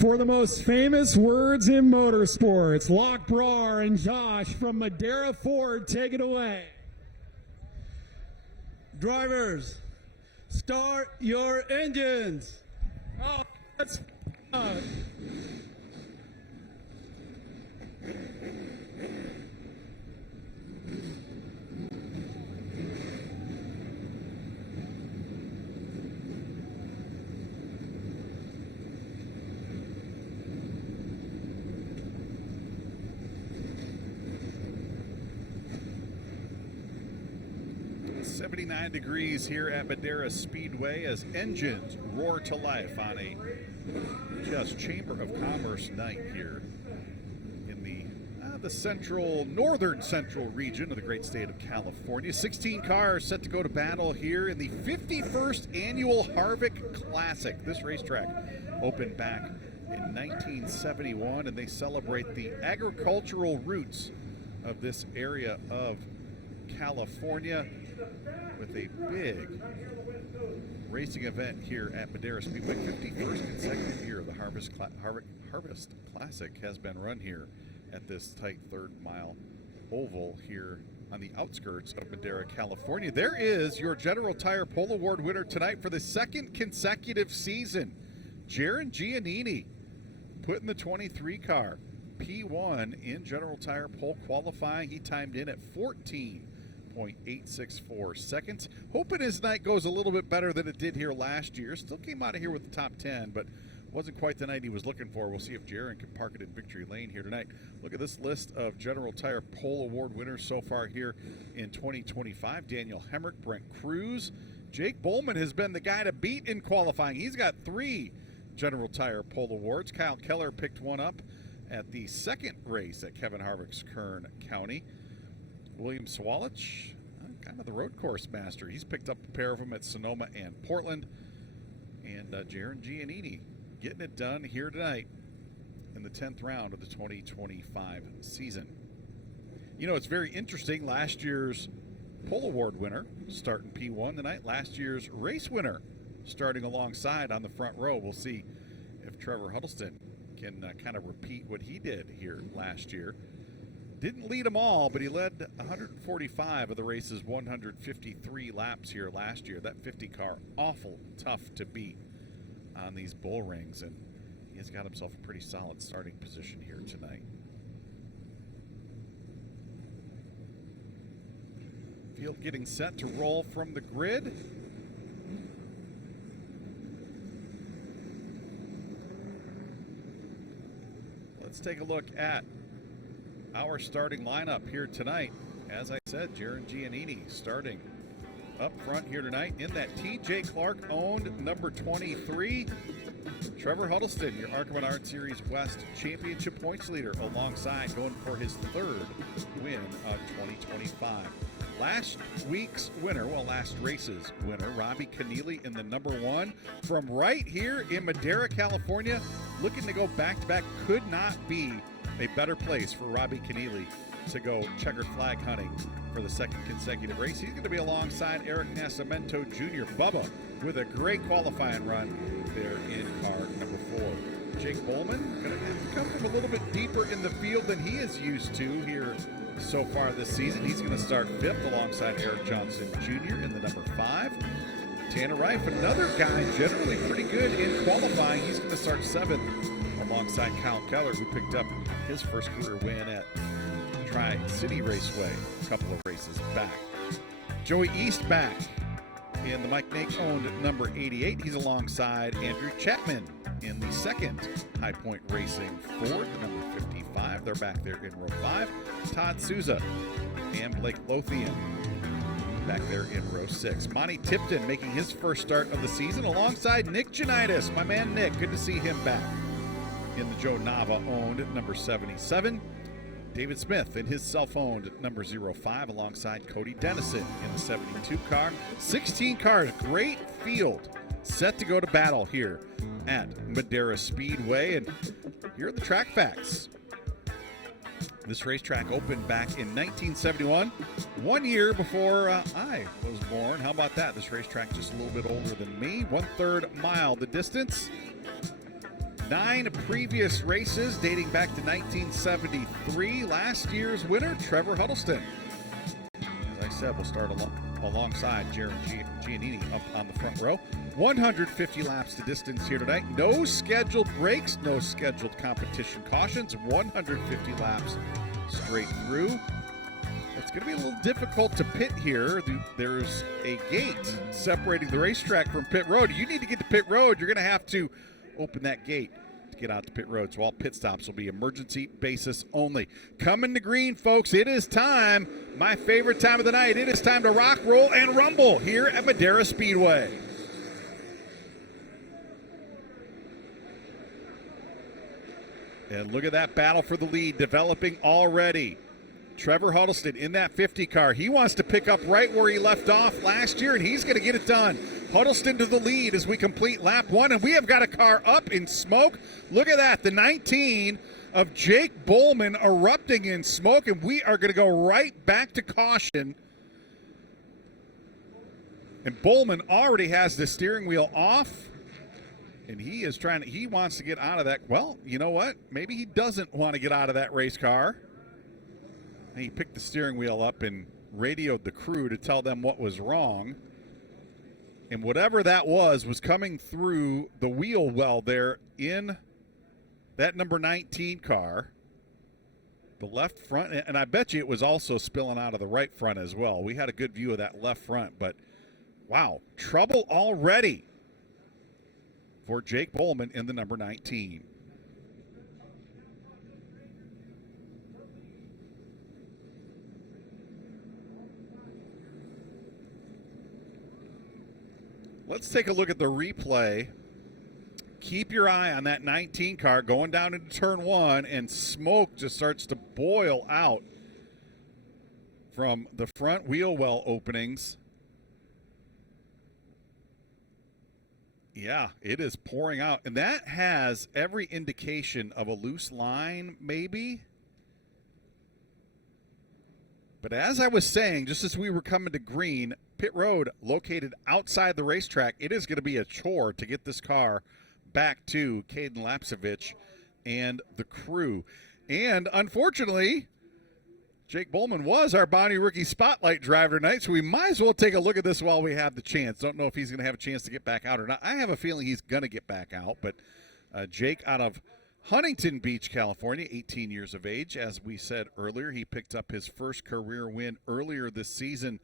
For the most famous words in motorsports, Locke Brar and Josh from Madera Ford, take it away. Drivers, start your engines. Oh, that's fun. .79 degrees here at Madera Speedway as engines roar to life on a just Chamber of Commerce night here in the northern central region of the great state of California. 16 cars set to go to battle here in the 51st annual Harvick Classic. This racetrack opened back in 1971, and they celebrate the agricultural roots of this area of California with a big racing event here at Madera Speedway. 51st consecutive year of the Harvest Classic has been run here at this tight third-mile oval here on the outskirts of Madera, California. There is your General Tire Pole Award winner tonight for the second consecutive season, Jaron Giannini, putting the 23 car P1 in General Tire pole qualifying. He timed in at 14.864 seconds. Hoping his night goes a little bit better than it did here last year. Still came out of here with the top 10, but wasn't quite the night he was looking for. We'll see if Jaron can park it in victory lane here tonight. Look at this list of General Tire Pole Award winners so far here in 2025. Daniel Hemrick, Brent Cruz. Jake Bowman has been the guy to beat in qualifying. He's got 3 General Tire Pole Awards. Kyle Keller picked one up at the second race at Kevin Harvick's Kern County. William Swalich, kind of the road course master. He's picked up a pair of them at Sonoma and Portland. And Jaron Giannini getting it done here tonight in the 10th round of the 2025 season. You know, it's very interesting. Last year's Pole Award winner starting P1 tonight. Last year's race winner starting alongside on the front row. We'll see if Trevor Huddleston can kind of repeat what he did here last year. Didn't lead them all, but he led 145 of the race's 153 laps here last year. That 50 car, awful tough to beat on these bull rings, and he has got himself a pretty solid starting position here tonight. Field getting set to roll from the grid. Let's take a look at our starting lineup here tonight. As I said, Jaron Giannini starting up front here tonight in that T.J. Clark owned number 23. Trevor Huddleston, your ARCA Menards Series West championship points leader, alongside going for his 3rd win of 2025. Last week's winner, last race's winner, Robbie Keneally in the number 1 from right here in Madera, California, looking to go back-to-back. Could not be a better place for Robbie Keneally to go checkered flag hunting for the 2nd consecutive race. He's going to be alongside Eric Nascimento Jr. Bubba with a great qualifying run there in car number 4. Jake Bowman going to come from a little bit deeper in the field than he is used to here so far this season. He's going to start 5th alongside Eric Johnson Jr. in the number 5. Tanner Reif, another guy generally pretty good in qualifying. He's going to start 7th alongside Kyle Keller, who picked up his first career win at Tri-City Raceway a couple of races back. Joey East back in the Mike Nake owned number 88. He's alongside Andrew Chapman in the 2nd High Point Racing Ford, the number 55. They're back there in row 5. Todd Souza and Blake Lothian back there in row 6. Monty Tipton making his first start of the season alongside Nick Janitis. My man Nick, good to see him back in the Joe Nava owned number 77. David Smith in his self-owned number 05 alongside Cody Dennison in the 72 car. 16 cars, great field set to go to battle here at Madera Speedway. And here are the track facts. This racetrack opened back in 1971, 1 year before I was born. How about that? This racetrack just a little bit older than me. 1/3 mile the distance. 9 previous races dating back to 1973. Last year's winner, Trevor Huddleston. As I said, we'll start alongside Jaron Giannini up on the front row. 150 laps to distance here tonight. No scheduled breaks, no scheduled competition cautions. 150 laps straight through. It's going to be a little difficult to pit here. There's a gate separating the racetrack from pit road. You need to get to pit road. You're going to have to open that gate to get out to pit road. So all pit stops will be emergency basis only. Coming to green, folks. It is time. My favorite time of the night. It is time to rock, roll, and rumble here at Madera Speedway. And look at that battle for the lead developing already. Trevor Huddleston in that 50 car. He wants to pick up right where he left off last year, and he's going to get it done. Huddleston to the lead as we complete lap 1, and we have got a car up in smoke. Look at that, the 19 of Jake Bowman erupting in smoke, and we are going to go right back to caution. And Bowman already has the steering wheel off, and he wants to get out of that. Well, you know what? Maybe he doesn't want to get out of that race car. He picked the steering wheel up and radioed the crew to tell them what was wrong. And whatever that was coming through the wheel well there in that number 19 car. The left front, and I bet you it was also spilling out of the right front as well. We had a good view of that left front, but wow, trouble already for Jake Bowman in the number 19. Let's take a look at the replay. Keep your eye on that 19 car going down into turn 1, and smoke just starts to boil out from the front wheel well openings. Yeah, it is pouring out, and that has every indication of a loose line, maybe. But as I was saying, just as we were coming to green, pit road located outside the racetrack, it is going to be a chore to get this car back to Caden Lapsevich and the crew. And unfortunately, Jake Bowman was our Bonnie Rookie Spotlight driver tonight, so we might as well take a look at this while we have the chance. Don't know if he's going to have a chance to get back out or not. I have a feeling he's going to get back out, but Jake out of Huntington Beach, California, 18 years of age. As we said earlier, he picked up his first career win earlier this season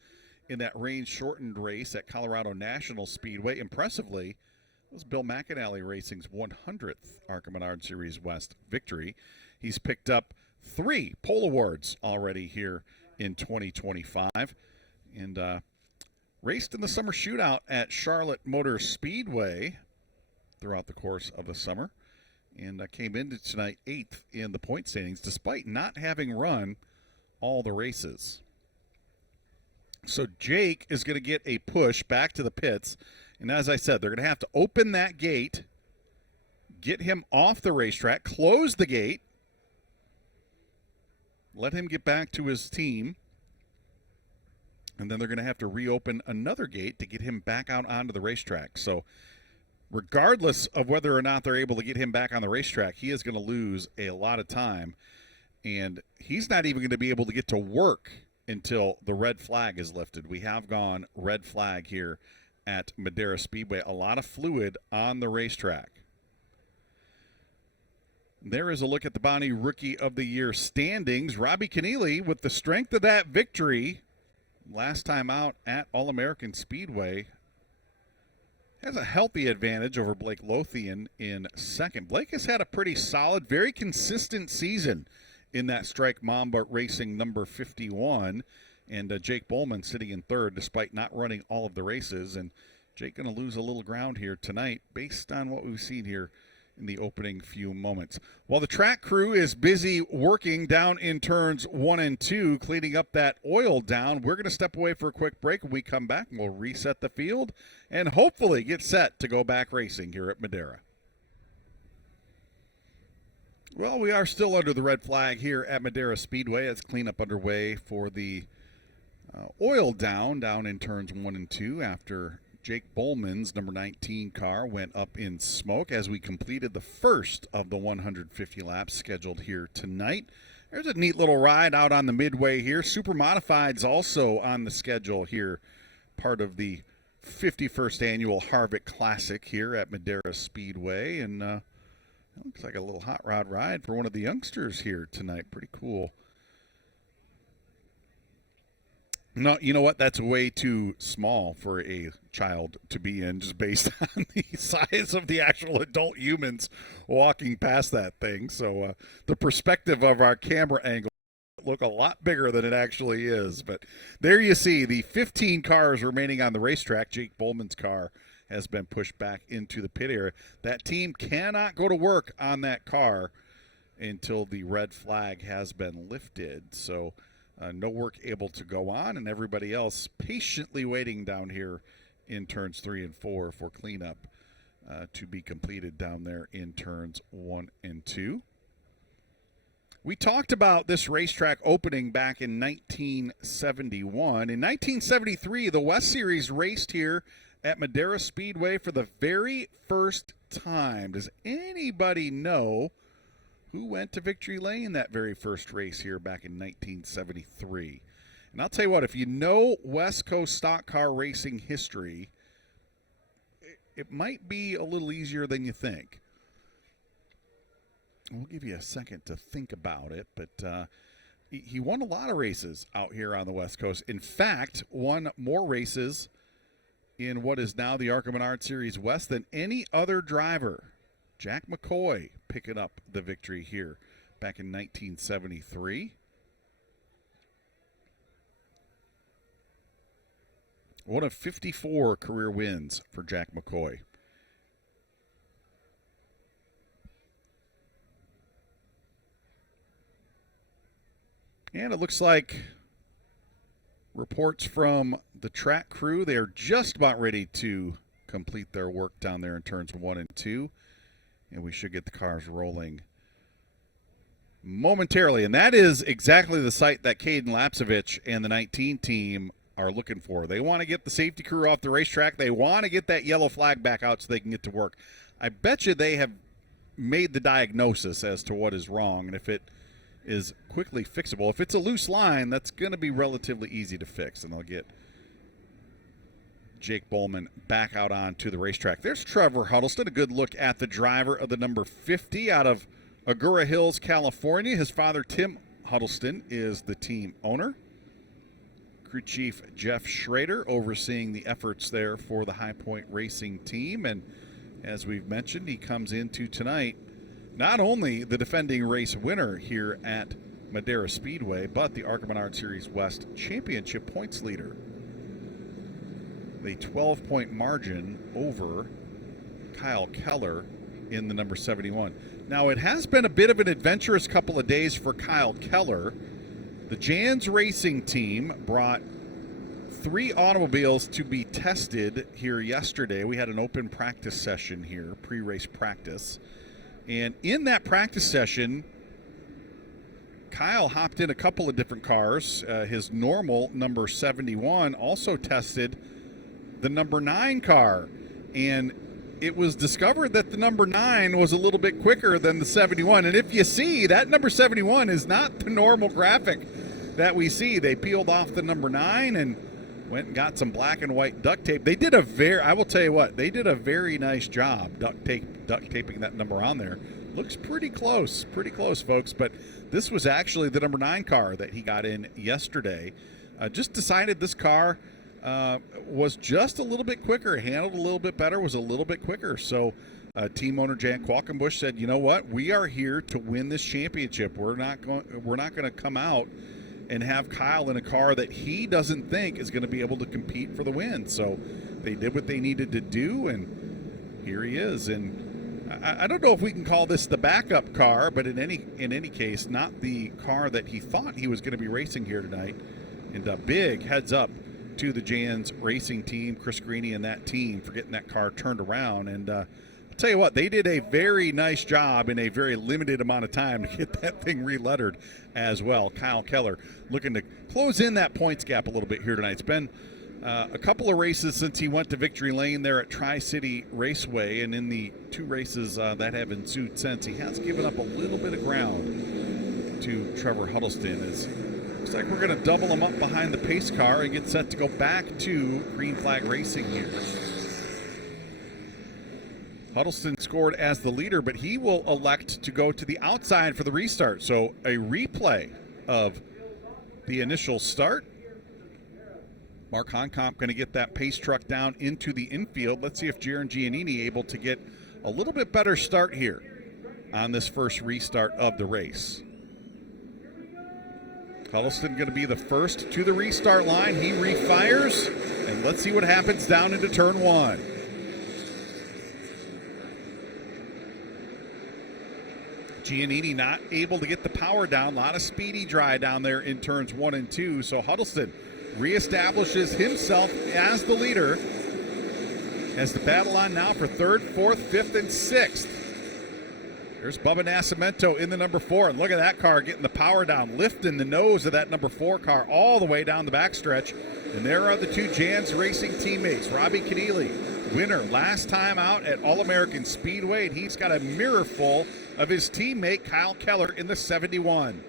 in that rain-shortened race at Colorado National Speedway. Impressively, it was Bill McAnally Racing's 100th ARCA Menards Series West victory. He's picked up 3 pole awards already here in 2025, and raced in the summer shootout at Charlotte Motor Speedway throughout the course of the summer, and came into tonight 8th in the point standings despite not having run all the races. So Jake is going to get a push back to the pits, and as I said, they're going to have to open that gate, get him off the racetrack, close the gate, let him get back to his team, and then they're going to have to reopen another gate to get him back out onto the racetrack. So regardless of whether or not they're able to get him back on the racetrack, he is going to lose a lot of time, and he's not even going to be able to get to work until the red flag is lifted. We have gone red flag here at Madera Speedway. A lot of fluid on the racetrack. There is a look at the Bonnie Rookie of the Year standings. Robbie Keneally, with the strength of that victory last time out at All-American Speedway, has a healthy advantage over Blake Lothian in second. Blake has had a pretty solid, very consistent season in that Strike Mamba Racing number 51. And Jake Bowman sitting in third despite not running all of the races. And Jake going to lose a little ground here tonight based on what we've seen here in the opening few moments. While the track crew is busy working down in turns 1 and 2, cleaning up that oil down, we're going to step away for a quick break. When we come back, we'll reset the field and hopefully get set to go back racing here at Madera. Well, we are still under the red flag here at Madera Speedway. It's cleanup underway for the oil down in turns 1 and 2 after Jake Bowman's number 19 car went up in smoke as we completed the first of the 150 laps scheduled here tonight. There's a neat little ride out on the midway here. Super Modified's also on the schedule here, part of the 51st annual Harvick Classic here at Madera Speedway. And it looks like a little hot rod ride for one of the youngsters here tonight. Pretty cool. No, you know what? That's way too small for a child to be in, just based on the size of the actual adult humans walking past that thing. So the perspective of our camera angle look a lot bigger than it actually is. But there you see the 15 cars remaining on the racetrack. Jake Bowman's car has been pushed back into the pit area. That team cannot go to work on that car until the red flag has been lifted. So no work able to go on, and everybody else patiently waiting down here in turns 3 and 4 for cleanup to be completed down there in turns 1 and 2. We talked about this racetrack opening back in 1971. In 1973, the West Series raced here at Madera Speedway for the very first time. Does anybody know who went to victory lane that very first race here back in 1973? And I'll tell you what, if you know West Coast stock car racing history, it might be a little easier than you think. We'll give you a second to think about it, but he won a lot of races out here on the West Coast. In fact, won more races in what is now the ARCA Menards Series West than any other driver. Jack McCoy picking up the victory here back in 1973. One of 54 career wins for Jack McCoy. And it looks like reports from the track crew, they are just about ready to complete their work down there in turns 1 and 2. And we should get the cars rolling momentarily. And that is exactly the site that Caden Lapsevich and the 19 team are looking for. They want to get the safety crew off the racetrack. They want to get that yellow flag back out so they can get to work. I bet you they have made the diagnosis as to what is wrong, and if it is quickly fixable. If it's a loose line, that's going to be relatively easy to fix, and they'll get Jake Bowman back out onto the racetrack. There's Trevor Huddleston, a good look at the driver of the number 50 out of Agoura Hills, California. His father, Tim Huddleston, is the team owner. Crew chief Jeff Schrader overseeing the efforts there for the High Point Racing team. And as we've mentioned, he comes into tonight not only the defending race winner here at Madera Speedway, but the ARCA Menards Series West championship points leader. The 12-point margin over Kyle Keller in the number 71. Now, it has been a bit of an adventurous couple of days for Kyle Keller. The Jans Racing team brought 3 automobiles to be tested here yesterday. We had an open practice session here, pre-race practice. And in that practice session, Kyle hopped in a couple of different cars. His normal number 71 also tested the number 9 car. And it was discovered that the number 9 was a little bit quicker than the 71. And if you see, that number 71 is not the normal graphic that we see. They peeled off the number 9 and went and got some black and white duct tape. They did I will tell you what, they did a very nice job duct taping that number on there. Looks pretty close, folks. But this was actually the number 9 car that he got in yesterday. Just decided this car was just a little bit quicker, handled a little bit better, was a little bit quicker. So team owner Jan Qualkenbush said, you know what, we are here to win this championship. We're not going to come out and have Kyle in a car that he doesn't think is going to be able to compete for the win. So they did what they needed to do, and here he is. And I don't know if we can call this the backup car, but in any case, not the car that he thought he was going to be racing here tonight. And a big heads up to the Jans Racing team, Chris Greeny and that team, for getting that car turned around. And I'll tell you what, they did a very nice job in a very limited amount of time to get that thing relettered as well. Kyle Keller looking to close in that points gap a little bit here tonight. It's been a couple of races since he went to victory lane there at Tri-City Raceway, and in the 2 races that have ensued since, he has given up a little bit of ground to Trevor Huddleston. Looks like we're going to double him up behind the pace car and get set to go back to green flag racing here. Huddleston scored as the leader, but he will elect to go to the outside for the restart. So a replay of the initial start. Mark Honkamp going to get that pace truck down into the infield. Let's see if Jaron Giannini able to get a little bit better start here on this first restart of the race. Huddleston going to be the first to the restart line. He refires, and let's see what happens down into turn 1. Giannini not able to get the power down. A lot of speedy dry down there in turns 1 and 2. So Huddleston reestablishes himself as the leader as the battle on now for 3rd, 4th, 5th, and 6th. There's Bubba Nascimento in the number 4. And look at that car getting the power down, lifting the nose of that number 4 car all the way down the backstretch. And there are the 2 Jans Racing teammates. Robbie Keneally, winner last time out at All-American Speedway. And he's got a mirror full of his teammate Kyle Keller in the 71.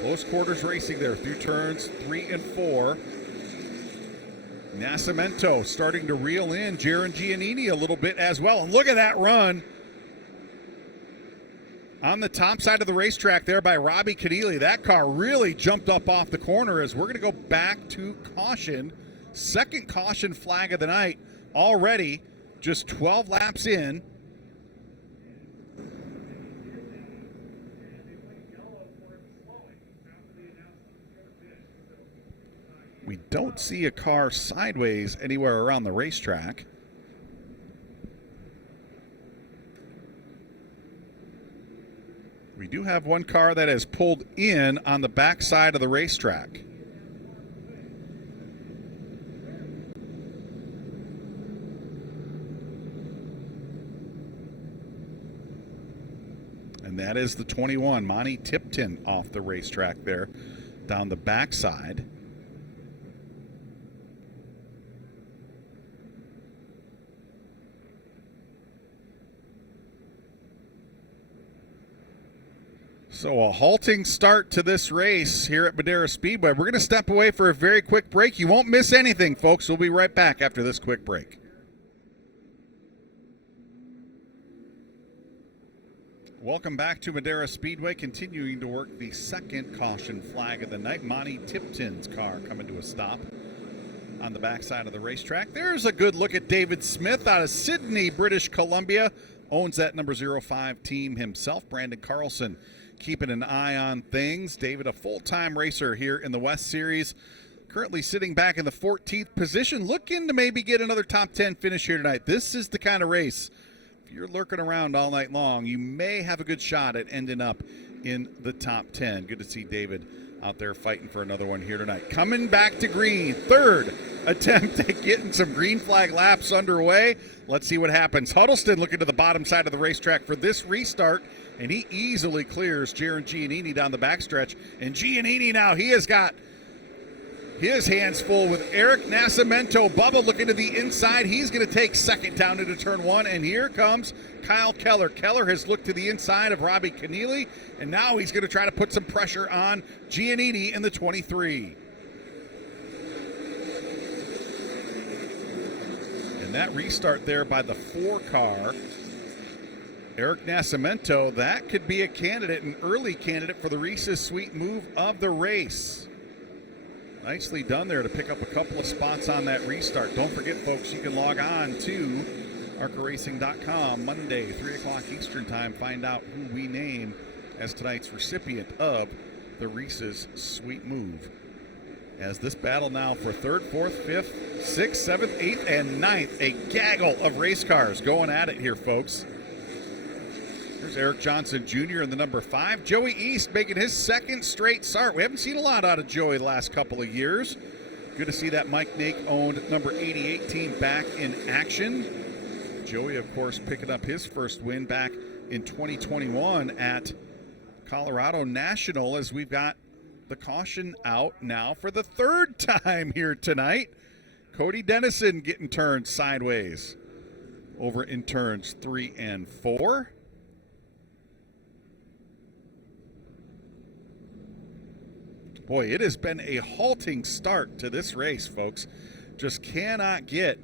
Close quarters racing there through turns 3 and 4. Nascimento starting to reel in Jaron Giannini a little bit as well. And look at that run on the top side of the racetrack there by Robbie Keneally. That car really jumped up off the corner as we're going to go back to caution. Second caution flag of the night already, just 12 laps in. We don't see a car sideways anywhere around the racetrack. We do have one car that has pulled in on the backside of the racetrack. And that is the 21, Monty Tipton, off the racetrack there down the backside. So a halting start to this race here at Madera Speedway. We're going to step away for a very quick break. You won't miss anything, folks. We'll be right back after this quick break. Welcome back to Madera Speedway, continuing to work the second caution flag of the night. Monty Tipton's car coming to a stop on the backside of the racetrack. There's a good look at David Smith out of Sydney, British Columbia. Owns that number 05 team himself. Brandon Carlson keeping an eye on things. David, a full-time racer here in the West Series, currently sitting back in the 14th position, looking to maybe get another top 10 finish here tonight. This is the kind of race, if you're lurking around all night long, you may have a good shot at ending up in the top 10. Good to see David out there fighting for another one here tonight. Coming back to green, third attempt at getting some green flag laps underway. Let's see what happens. Huddleston looking to the bottom side of the racetrack for this restart, and he easily clears Jaron Giannini down the backstretch. And Giannini now, he has got his hands full with Eric Nascimento. Bubba looking to the inside. He's going to take second down into turn 1, and here comes Kyle Keller. Keller has looked to the inside of Robbie Keneally, and now he's going to try to put some pressure on Giannini in the 23. And that restart there by the 4 car, Eric Nascimento, that could be a candidate, an early candidate for the Reese's Sweet Move of the race. Nicely done there to pick up a couple of spots on that restart. Don't forget, folks, you can log on to ARCARacing.com Monday, 3 o'clock Eastern time. Find out who we name as tonight's recipient of the Reese's Sweet Move. As this battle now for 3rd, 4th, 5th, 6th, 7th, 8th, and 9th. A gaggle of race cars going at it here, folks. There's Eric Johnson Jr. in the number 5. Joey East making his second straight start. We haven't seen a lot out of Joey the last couple of years. Good to see that Mike Nake-owned number 88 team back in action. Joey, of course, picking up his first win back in 2021 at Colorado National, as we've got the caution out now for the third time here tonight. Cody Dennison getting turned sideways over in turns 3 and 4. Boy, it has been a halting start to this race, folks. Just cannot get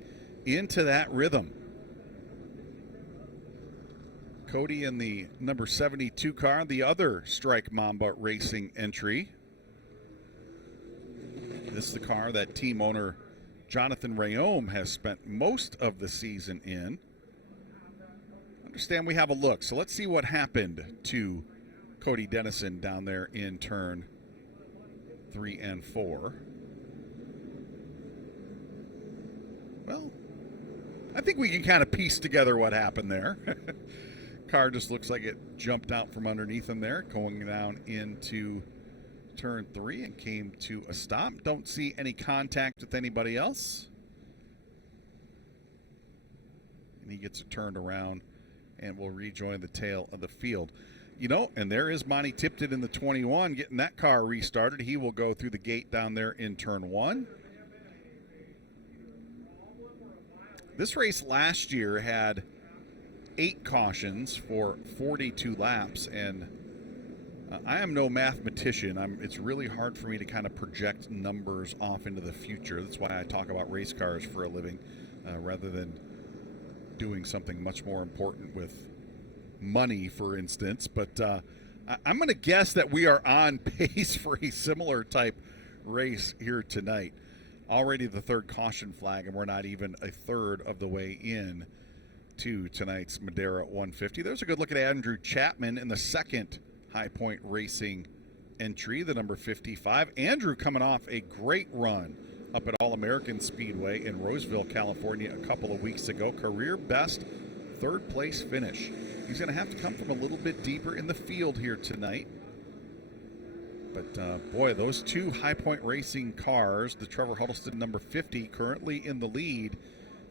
into that rhythm. Cody in the number 72 car, the other Strike Mamba Racing entry. This is the car that team owner Jonathan Rayome has spent most of the season in. Understand we have a look, so let's see what happened to Cody Dennison down there in turn 3 and 4. Well, I think we can kind of piece together what happened there. Car just looks like it jumped out from underneath him there, going down into turn 3 and came to a stop. Don't see any contact with anybody else. And he gets it turned around and will rejoin the tail of the field. You know, and there is Monty Tipton in the 21 getting that car restarted. He will go through the gate down there in turn 1. This race last year had 8 cautions for 42 laps, and I am no mathematician. It's really hard for me to kind of project numbers off into the future. That's why I talk about race cars for a living rather than doing something much more important with money, for instance. But I'm going to guess that we are on pace for a similar type race here tonight. Already the third caution flag, and we're not even a third of the way in to tonight's Madera 150. There's a good look at Andrew Chapman in the second High Point Racing entry, the number 55. Andrew coming off a great run up at All-American Speedway in Roseville, California a couple of weeks ago. Career best third place finish. He's going to have to come from a little bit deeper in the field here tonight. But, boy, those two High Point Racing cars, the Trevor Huddleston number 50 currently in the lead,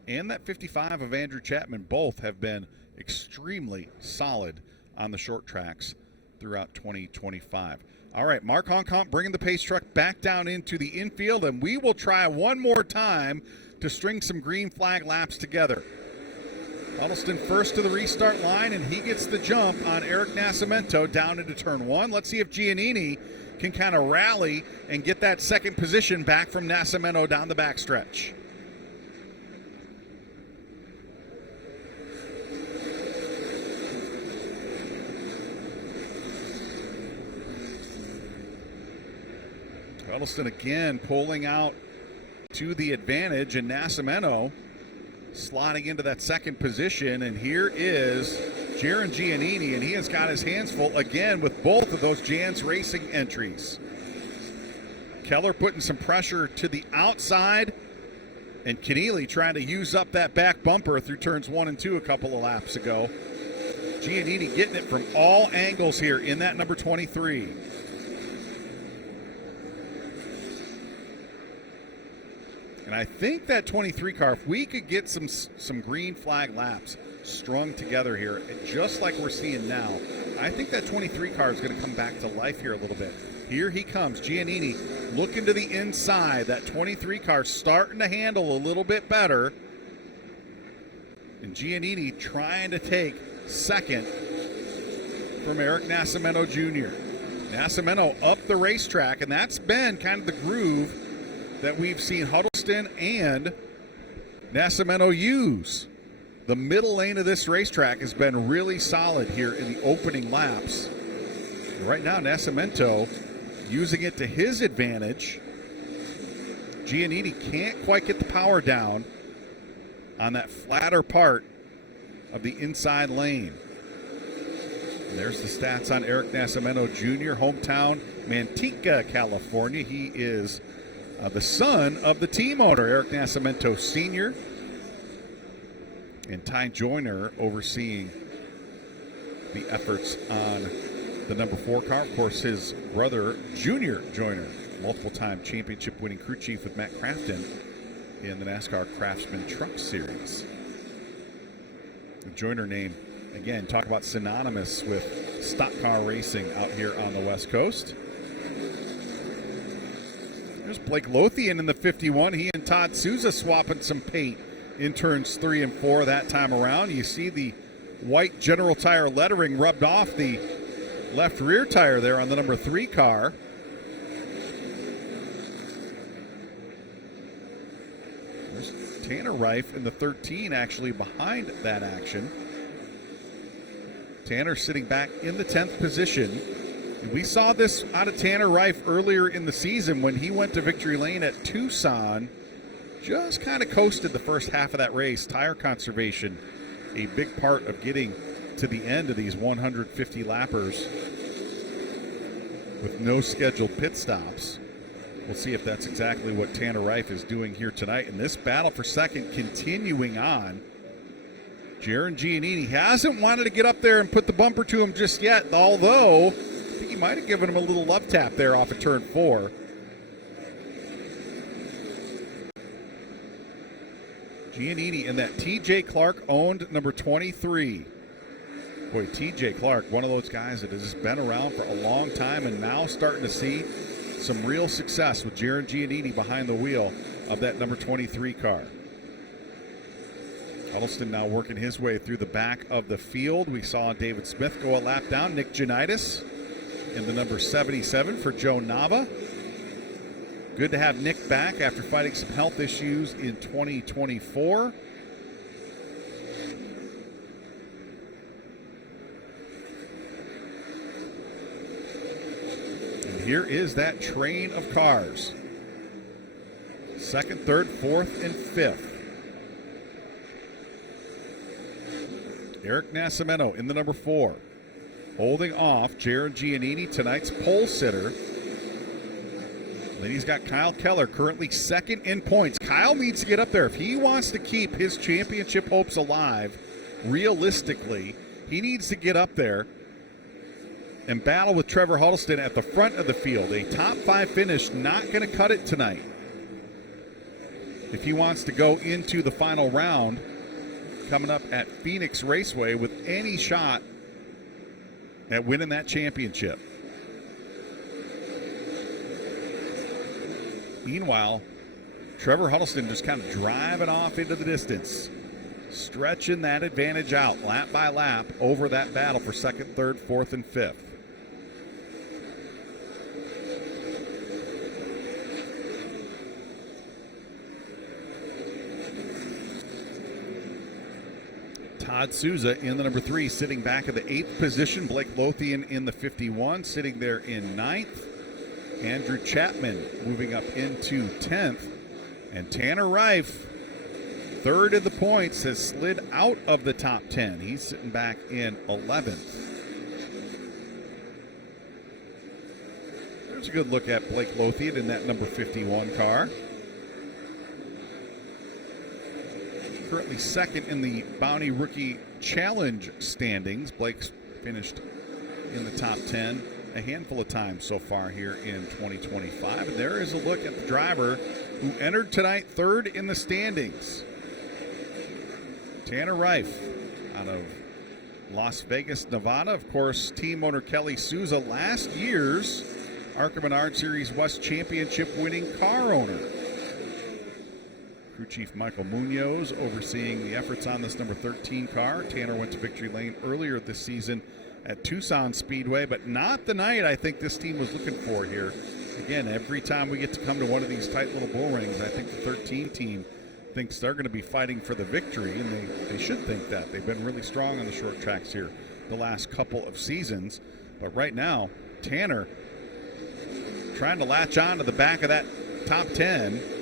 and that 55 of Andrew Chapman, both have been extremely solid on the short tracks throughout 2025. All right, Mark Honkamp bringing the pace truck back down into the infield, and we will try one more time to string some green flag laps together. Huddleston first to the restart line, and he gets the jump on Eric Nascimento down into turn 1. Let's see if Giannini can kind of rally and get that second position back from Nascimento down the backstretch. Huddleston again pulling out to the advantage, and Nascimento slotting into that second position. And here is Jaron Giannini, and he has got his hands full again with both of those Jan's Racing entries. Keller putting some pressure to the outside, and Keneally trying to use up that back bumper through turns 1 and 2 a couple of laps ago. Giannini getting it from all angles here in that number 23. And I think that 23 car, if we could get some green flag laps strung together here, just like we're seeing now, I think that 23 car is going to come back to life here a little bit. Here he comes, Giannini looking to the inside. That 23 car starting to handle a little bit better. And Giannini trying to take second from Eric Nascimento Jr. Nascimento up the racetrack, and that's been kind of the groove that we've seen Huddleston and Nascimento use. The middle lane of this racetrack has been really solid here in the opening laps. Right now, Nascimento using it to his advantage. Giannini can't quite get the power down on that flatter part of the inside lane. And there's the stats on Eric Nascimento Jr., hometown Manteca, California. He is the son of the team owner, Eric Nascimento Sr., and Ty Joyner overseeing the efforts on the number 4 car. Of course, his brother, Junior Joyner, multiple-time championship-winning crew chief with Matt Crafton in the NASCAR Craftsman Truck Series. The Joyner name, again, talk about synonymous with stock car racing out here on the West Coast. There's Blake Lothian in the 51. He and Todd Souza swapping some paint in turns 3 and 4 that time around. You see the white General Tire lettering rubbed off the left rear tire there on the number 3 car. There's Tanner Reif in the 13 actually behind that action. Tanner sitting back in the 10th position. And we saw this out of Tanner Reif earlier in the season when he went to victory lane at Tucson. Just kind of coasted the first half of that race. Tire conservation, a big part of getting to the end of these 150 lappers with no scheduled pit stops. We'll see if that's exactly what Tanner Reif is doing here tonight. And this battle for second continuing on. Jaron Giannini hasn't wanted to get up there and put the bumper to him just yet, although I think he might have given him a little love tap there off of turn 4. Giannini in that TJ Clark owned number 23. Boy, TJ Clark, one of those guys that has been around for a long time and now starting to see some real success with Jaron Giannini behind the wheel of that number 23 car. Huddleston now working his way through the back of the field. We saw David Smith go a lap down. Nick Janitis in the number 77 for Joe Nava. Good to have Nick back after fighting some health issues in 2024. And here is that train of cars. Second, third, fourth, and fifth. Eric Nascimento in the number 4. Holding off Jaron Giannini, tonight's pole sitter. Then he's got Kyle Keller, currently second in points. Kyle needs to get up there. If he wants to keep his championship hopes alive, realistically, he needs to get up there and battle with Trevor Huddleston at the front of the field. A top 5 finish, not going to cut it tonight. If he wants to go into the final round, coming up at Phoenix Raceway with any shot at winning that championship. Meanwhile, Trevor Huddleston just kind of driving off into the distance, stretching that advantage out lap by lap over that battle for second, third, fourth, and fifth. Todd Souza in the number 3, sitting back at the 8th position. Blake Lothian in the 51, sitting there in 9th. Andrew Chapman moving up into 10th. And Tanner Reif, third in the points, has slid out of the top 10. He's sitting back in 11th. There's a good look at Blake Lothian in that number 51 car. Currently second in the Bounty Rookie Challenge standings. Blake's finished in the top 10 a handful of times so far here in 2025. And there is a look at the driver who entered tonight third in the standings. Tanner Reif out of Las Vegas, Nevada. Of course, team owner Kelly Souza, last year's ARCA Menards Series West championship winning car owner. Crew Chief Michael Munoz overseeing the efforts on this number 13 car. Tanner went to victory lane earlier this season at Tucson Speedway, but not the night I think this team was looking for here. Again, every time we get to come to one of these tight little bull rings, I think the 13 team thinks they're going to be fighting for the victory, and they should think that. They've been really strong on the short tracks here the last couple of seasons. But right now, Tanner trying to latch on to the back of that top 10.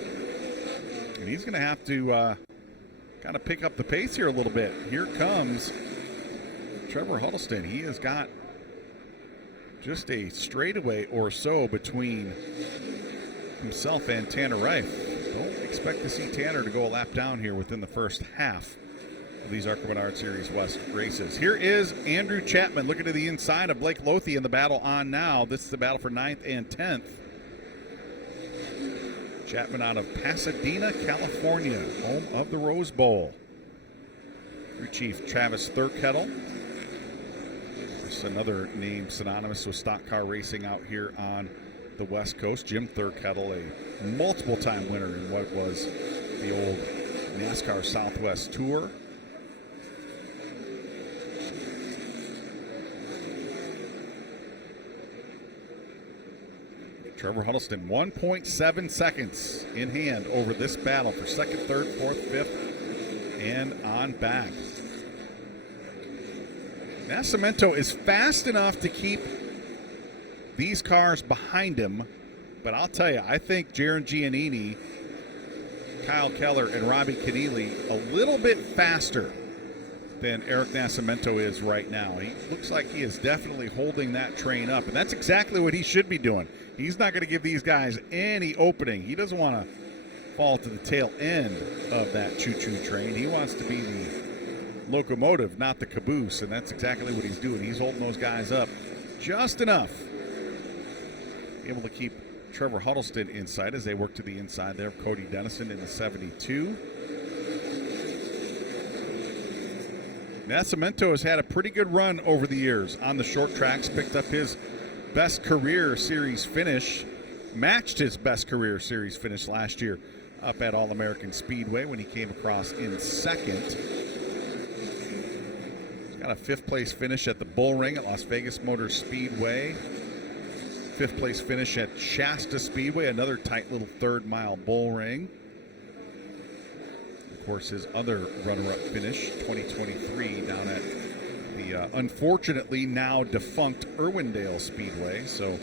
And he's going to have to kind of pick up the pace here a little bit. Here comes Trevor Huddleston. He has got just a straightaway or so between himself and Tanner Reif. Don't expect to see Tanner to go a lap down here within the first half of these ARCA Menards Series West races. Here is Andrew Chapman looking to the inside of Blake Lothian. The battle on now. This is the battle for 9th and 10th. Chapman out of Pasadena, California, home of the Rose Bowl. Crew Chief Travis Thurkettle. Just another name synonymous with stock car racing out here on the West Coast. Jim Thurkettle, a multiple-time winner in what was the old NASCAR Southwest Tour. Trevor Huddleston, 1.7 seconds in hand over this battle for second, third, fourth, fifth, and on back. Nascimento is fast enough to keep these cars behind him, but I'll tell you, I think Jaron Giannini, Kyle Keller, and Robbie Keneally a little bit faster than Eric Nascimento is right now. He looks like he is definitely holding that train up, and that's exactly what he should be doing. He's not going to give these guys any opening. He doesn't want to fall to the tail end of that choo-choo train. He wants to be the locomotive, not the caboose, and that's exactly what he's doing. He's holding those guys up just enough, able to keep Trevor Huddleston inside as they work to the inside there of Cody Dennison in the 72. Nascimento has had a pretty good run over the years on the short tracks, picked up his best career series finish, matched his best career series finish last year up at All-American Speedway when he came across in second. He's got a fifth-place finish at the Bull Ring at Las Vegas Motor Speedway. Fifth-place finish at Shasta Speedway, another tight little third-mile bull ring. Of course, his other runner-up finish, 2023, down at the unfortunately now defunct Irwindale Speedway. So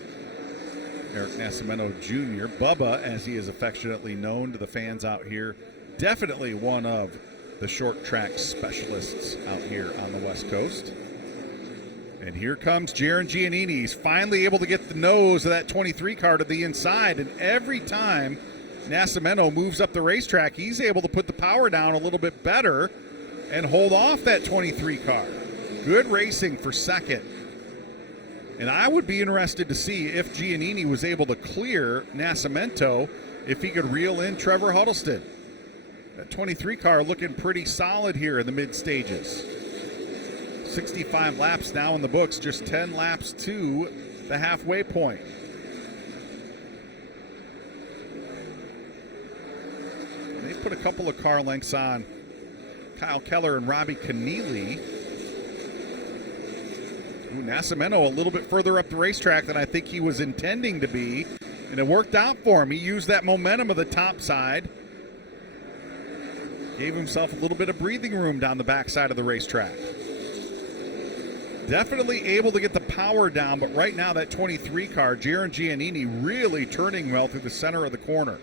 Eric Nascimento Jr., Bubba, as he is affectionately known to the fans out here, definitely one of the short track specialists out here on the West Coast. And here comes Jaron Giannini. He's finally able to get the nose of that 23 car to the inside, and every time Nascimento moves up the racetrack, he's able to put the power down a little bit better and hold off that 23 car. Good racing for second. And I would be interested to see if Giannini was able to clear Nascimento, if he could reel in Trevor Huddleston. That 23 car looking pretty solid here in the mid stages. 65 laps now in the books, just 10 laps to the halfway point. And they put a couple of car lengths on Kyle Keller and Robbie Keneally. Nascimento a little bit further up the racetrack than I think he was intending to be, and it worked out for him. He used that momentum of the top side, gave himself a little bit of breathing room down the backside of the racetrack. Definitely able to get the power down, but right now that 23 car, Jaron Giannini, really turning well through the center of the corner.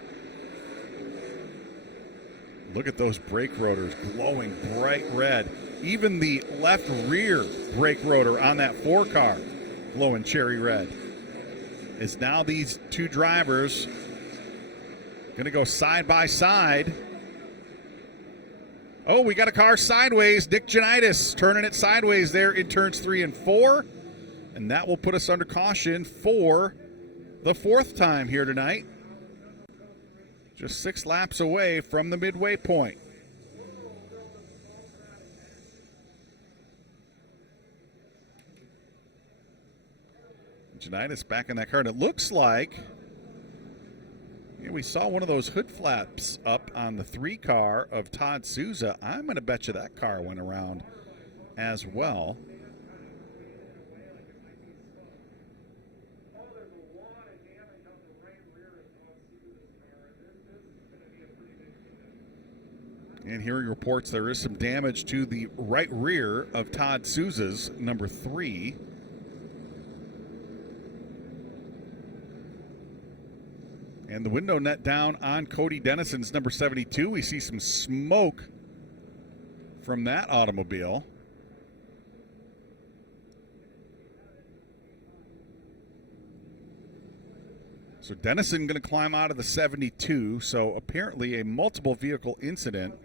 Look at those brake rotors glowing bright red. Even the left rear brake rotor on that 4 car glowing cherry red. As now these two drivers going to go side by side. Oh, we got a car sideways. Nick Janitis turning it sideways there in turns 3 and 4. And that will put us under caution for the 4th time here tonight. Just 6 laps away from the midway point. Janitis back in that car. And it looks like we saw one of those hood flaps up on the 3 car of Todd Souza. I'm going to bet you that car went around as well. And hearing reports there is some damage to the right rear of Todd Souza's number 3. And the window net down on Cody Dennison's number 72. We see some smoke from that automobile. So Dennison going to climb out of the 72. So apparently a multiple vehicle incident,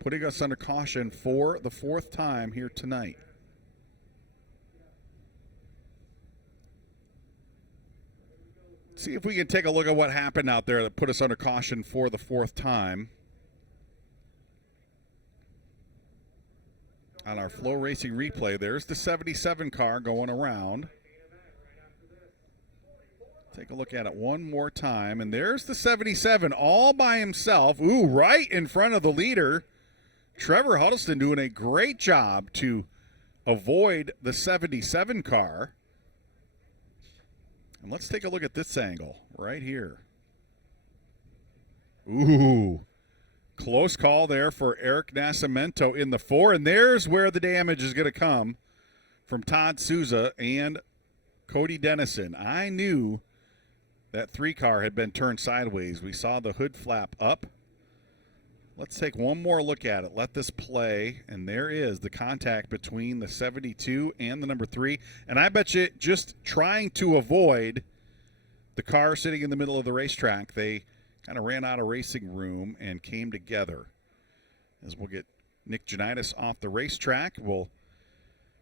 putting us under caution for the 4th time here tonight. See if we can take a look at what happened out there that put us under caution for the 4th time. On our Flow Racing replay, there's the 77 car going around. Take a look at it one more time, and there's the 77 all by himself. Ooh, right in front of the leader. Trevor Huddleston doing a great job to avoid the 77 car. And let's take a look at this angle right here. Ooh, close call there for Eric Nascimento in the 4, and there's where the damage is going to come from Todd Souza and Cody Dennison. I knew that 3 car had been turned sideways. We saw the hood flap up. Let's take one more look at it. Let this play, and there is the contact between the 72 and the number 3. And I bet you just trying to avoid the car sitting in the middle of the racetrack, they kind of ran out of racing room and came together. As we'll get Nick Janitis off the racetrack, we'll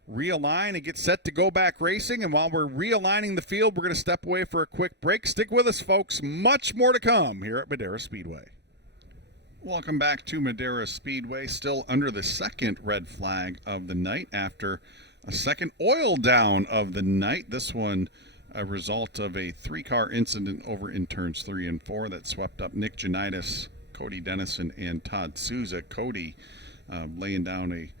realign and get set to go back racing. And while we're realigning the field, we're going to step away for a quick break. Stick with us, folks. Much more to come here at Madera Speedway. Welcome back to Madera Speedway. Still under the second red flag of the night after a second oil down of the night. This one a result of a 3-car incident over in turns 3 and 4 that swept up Nick Janitis, Cody Dennison, and Todd Souza. Cody laying down a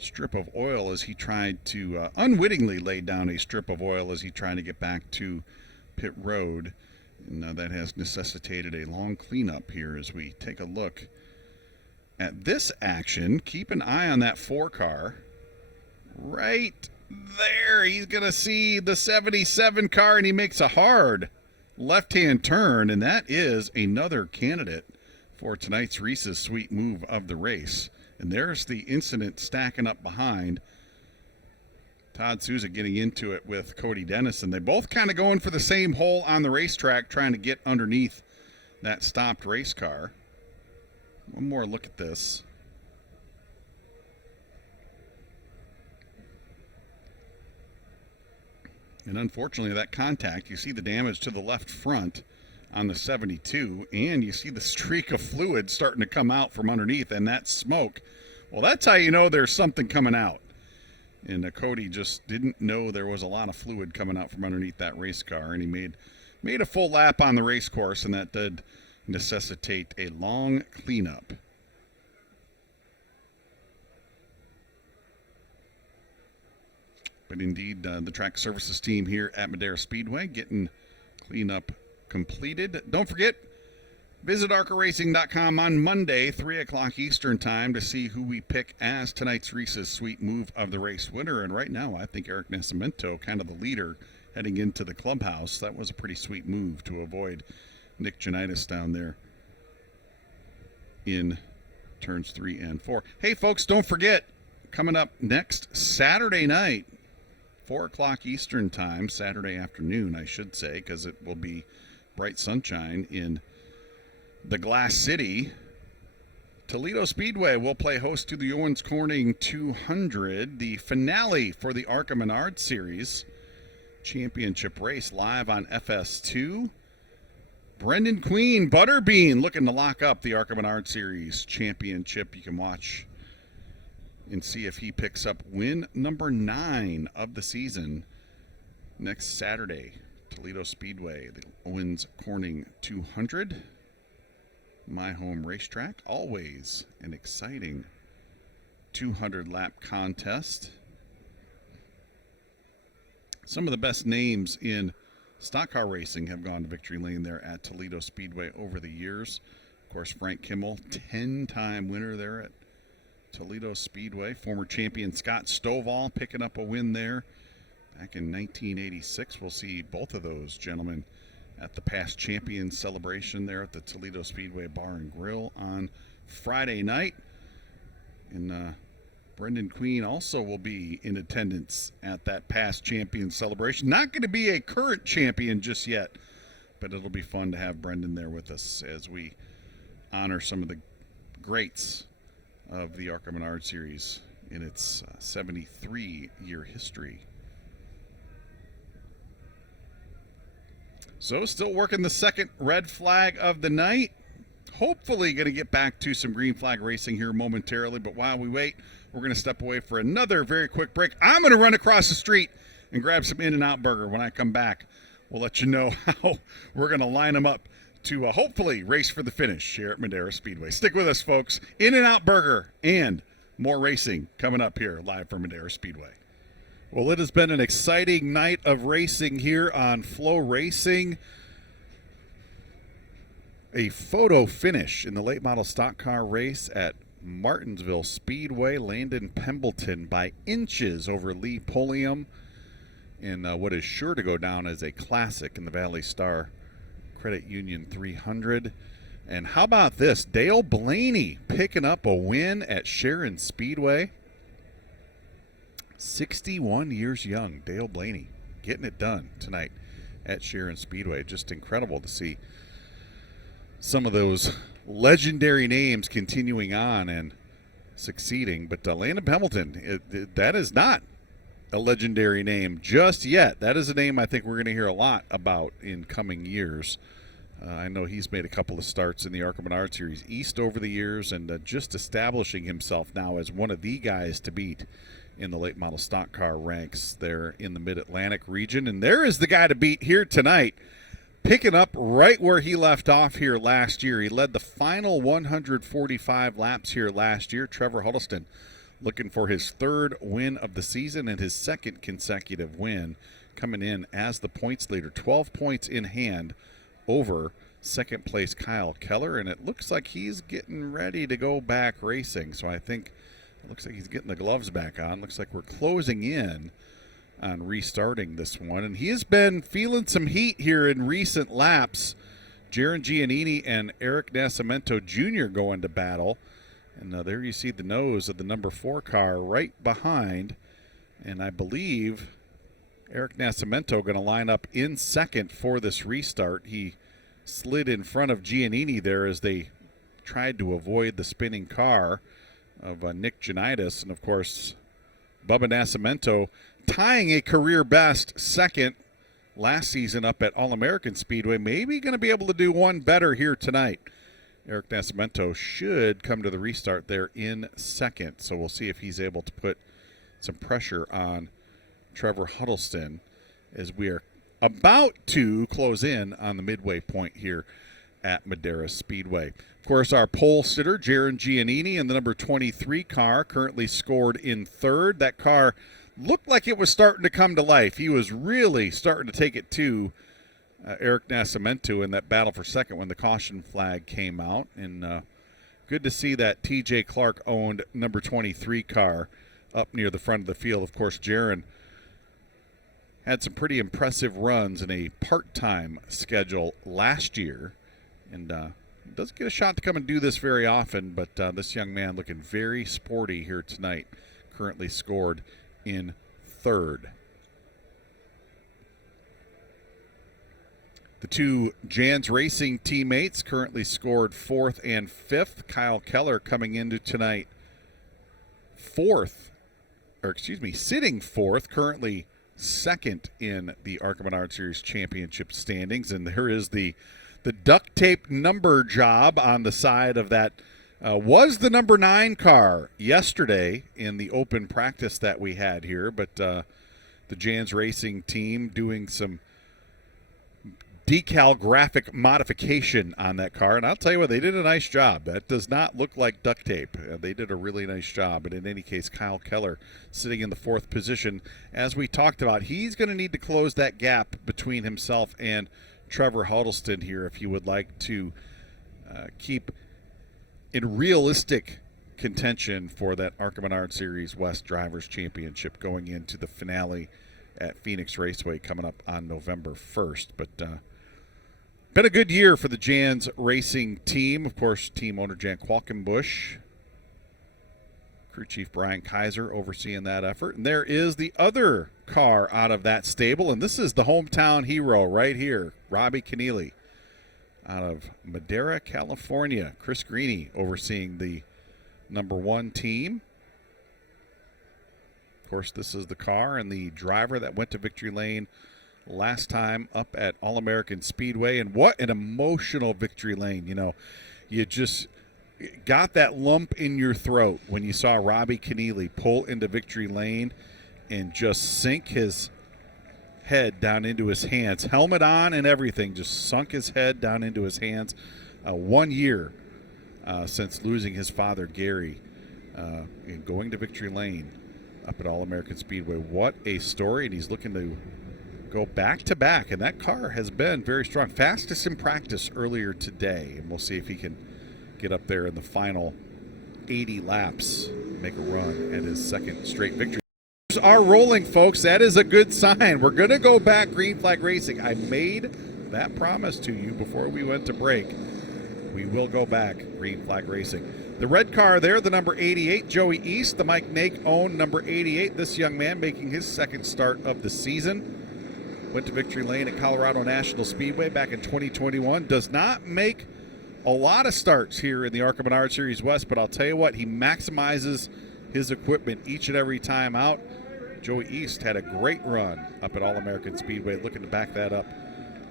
strip of oil as he tried to unwittingly lay down a strip of oil as he tried to get back to pit road. And that has necessitated a long cleanup here as we take a look at this action. Keep an eye on that 4 car. Right there, he's going to see the 77 car, and he makes a hard left-hand turn, and that is another candidate for tonight's Reese's Sweet Move of the race. And there's the incident stacking up behind. Todd Souza getting into it with Cody Dennison. They both kind of going for the same hole on the racetrack, trying to get underneath that stopped race car. One more look at this. And unfortunately, that contact, you see the damage to the left front on the 72, and you see the streak of fluid starting to come out from underneath, and that smoke. Well, that's how you know there's something coming out. And Cody just didn't know there was a lot of fluid coming out from underneath that race car, and he made a full lap on the race course, and that did necessitate a long cleanup. But indeed, the track services team here at Madera Speedway getting cleanup completed. Don't forget, visit ARCARacing.com on Monday, 3 o'clock Eastern time, to see who we pick as tonight's Reese's Sweet Move of the race winner. And right now, I think Eric Nascimento, kind of the leader heading into the clubhouse. That was a pretty sweet move to avoid Nick Janitis down there in turns 3 and 4. Hey, folks, don't forget, coming up next Saturday night, 4 o'clock Eastern time, Saturday afternoon, I should say, because it will be bright sunshine in the Glass City. Toledo Speedway will play host to the Owens Corning 200, the finale for the ARCA Menards Series Championship race, live on FS2. Brendan Queen, Butterbean, looking to lock up the ARCA Menards Series Championship. You can watch and see if he picks up win number 9 of the season next Saturday. Toledo Speedway, the Owens Corning 200. My home racetrack. Always an exciting 200-lap contest. Some of the best names in stock car racing have gone to victory lane there at Toledo Speedway over the years. Of course, Frank Kimmel, 10-time winner there at Toledo Speedway. Former champion Scott Stovall picking up a win there back in 1986. We'll see both of those gentlemen at the past champion celebration there at the Toledo Speedway Bar and Grill on Friday night. And Brendan Queen also will be in attendance at that past champion celebration. Not going to be a current champion just yet, but it'll be fun to have Brendan there with us as we honor some of the greats of the ARCA Menards Series in its 73-year history. So still working the second red flag of the night. Hopefully going to get back to some green flag racing here momentarily, but while we wait, we're going to step away for another very quick break. I'm going to run across the street and grab some In-N-Out Burger. When I come back, we'll let you know how we're going to line them up to hopefully race for the finish here at Madera Speedway. Stick with us, folks. In-N-Out Burger and more racing coming up here live from Madera Speedway. Well, it has been an exciting night of racing here on Flow Racing. A photo finish in the late model stock car race at Martinsville Speedway. Landon Pembleton by inches over Lee Pulliam in what is sure to go down as a classic in the Valley Star Credit Union 300. And how about this? Dale Blaney picking up a win at Sharon Speedway. 61 years young, Dale Blaney getting it done tonight at Sharon Speedway. Just incredible to see some of those legendary names continuing on and succeeding. But Landon Pembleton, that is not a legendary name just yet. That is a name I think we're going to hear a lot about in coming years. I know he's made a couple of starts in the ARCA Menards Series East over the years, and just establishing himself now as one of the guys to beat in the late model stock car ranks there in the Mid-Atlantic region. And there is the guy to beat here tonight, picking up right where he left off here last year. He led the final 145 laps here last year. Trevor Huddleston looking for his third win of the season and his second consecutive win, coming in as the points leader, 12 points in hand over second place Kyle Keller. And it looks like he's getting ready to go back racing. So I think it looks like he's getting the gloves back on. Looks like we're closing in on restarting this one. And he has been feeling some heat here in recent laps. Jaron Giannini and Eric Nascimento Jr. going to battle. And there you see the nose of the number 4 car right behind. And I believe Eric Nascimento going to line up in second for this restart. He slid in front of Giannini there as they tried to avoid the spinning car of Nick Janitis. And, of course, Bubba Nascimento tying a career best second last season up at All-American Speedway. Maybe going to be able to do one better here tonight. Eric Nascimento should come to the restart there in second. So we'll see if he's able to put some pressure on Trevor Huddleston as we are about to close in on the midway point here at Madera Speedway. Of course, our pole sitter, Jaron Giannini, in the number 23 car, currently scored in third. That car looked like it was starting to come to life. He was really starting to take it to Eric Nascimento in that battle for second when the caution flag came out. And good to see that TJ Clark-owned number 23 car up near the front of the field. Of course, Jaron had some pretty impressive runs in a part-time schedule last year, and doesn't get a shot to come and do this very often, but this young man looking very sporty here tonight, currently scored in third. The two Jans Racing teammates currently scored fourth and fifth. Kyle Keller coming into tonight sitting fourth, currently second in the ARCA Menards Series Championship standings. And there is the duct tape number job on the side of that. Was the number 9 car yesterday in the open practice that we had here, but the Jans Racing team doing some decal graphic modification on that car, and I'll tell you what, they did a nice job. That does not look like duct tape. They did a really nice job. But in any case, Kyle Keller sitting in the fourth position. As we talked about, he's going to need to close that gap between himself and Trevor Huddleston here if he would like to keep in realistic contention for that ARCA Menards Series West Drivers Championship going into the finale at Phoenix Raceway coming up on November 1st. But been a good year for the Jans Racing team. Of course, team owner Jan Qualkenbush, crew chief Brian Kaiser overseeing that effort. And there is the other car out of that stable, and this is the hometown hero right here, Robbie Keneally out of Madera, California. Chris Greeny overseeing the number 1 team. Of course, this is the car and the driver that went to victory lane last time up at All-American Speedway. And what an emotional victory lane. You know, you just got that lump in your throat when you saw Robbie Keneally pull into victory lane and just sink his head down into his hands, helmet on and everything, just sunk his head down into his hands. 1 year since losing his father, Gary, and going to victory lane up at All-American Speedway. What a story, and he's looking to go back-to-back, and that car has been very strong. Fastest in practice earlier today, and we'll see if he can get up there in the final 80 laps, make a run at his second straight victory. Are rolling, folks. That is a good sign. We're going to go back green flag racing. I made that promise to you before we went to break. We will go back green flag racing. The red car there, the number 88, Joey East, the Mike Nake owned number 88. This young man making his second start of the season. Went to victory lane at Colorado National Speedway back in 2021. Does not make a lot of starts here in the ARCA Menards Series West, but I'll tell you what, he maximizes his equipment each and every time out. Joey East had a great run up at All-American Speedway, looking to back that up.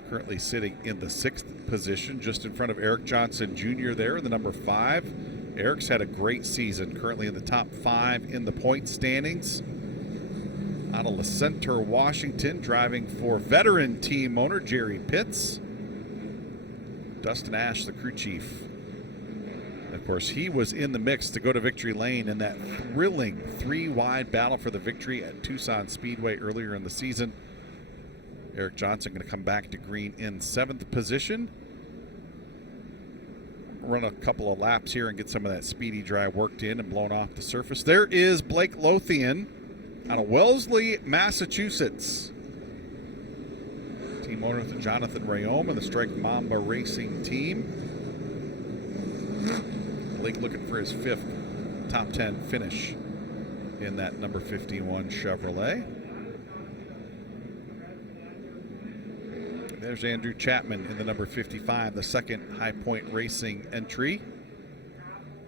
Currently sitting in the 6th position, just in front of Eric Johnson Jr. there in the number 5. Eric's had a great season, currently in the top 5 in the point standings. Out of La Center, Washington, driving for veteran team owner Jerry Pitts. Dustin Ash, the crew chief. Of course, he was in the mix to go to victory lane in that thrilling 3-wide battle for the victory at Tucson Speedway earlier in the season. Eric Johnson going to come back to green in 7th position. Run a couple of laps here and get some of that speedy drive worked in and blown off the surface. There is Blake Lothian out of Wellesley, Massachusetts. Team owner Jonathan Rayome and the Strike Mamba Racing team. Blake looking for his 5th top 10 finish in that number 51 Chevrolet. There's Andrew Chapman in the number 55, the second High Point Racing entry.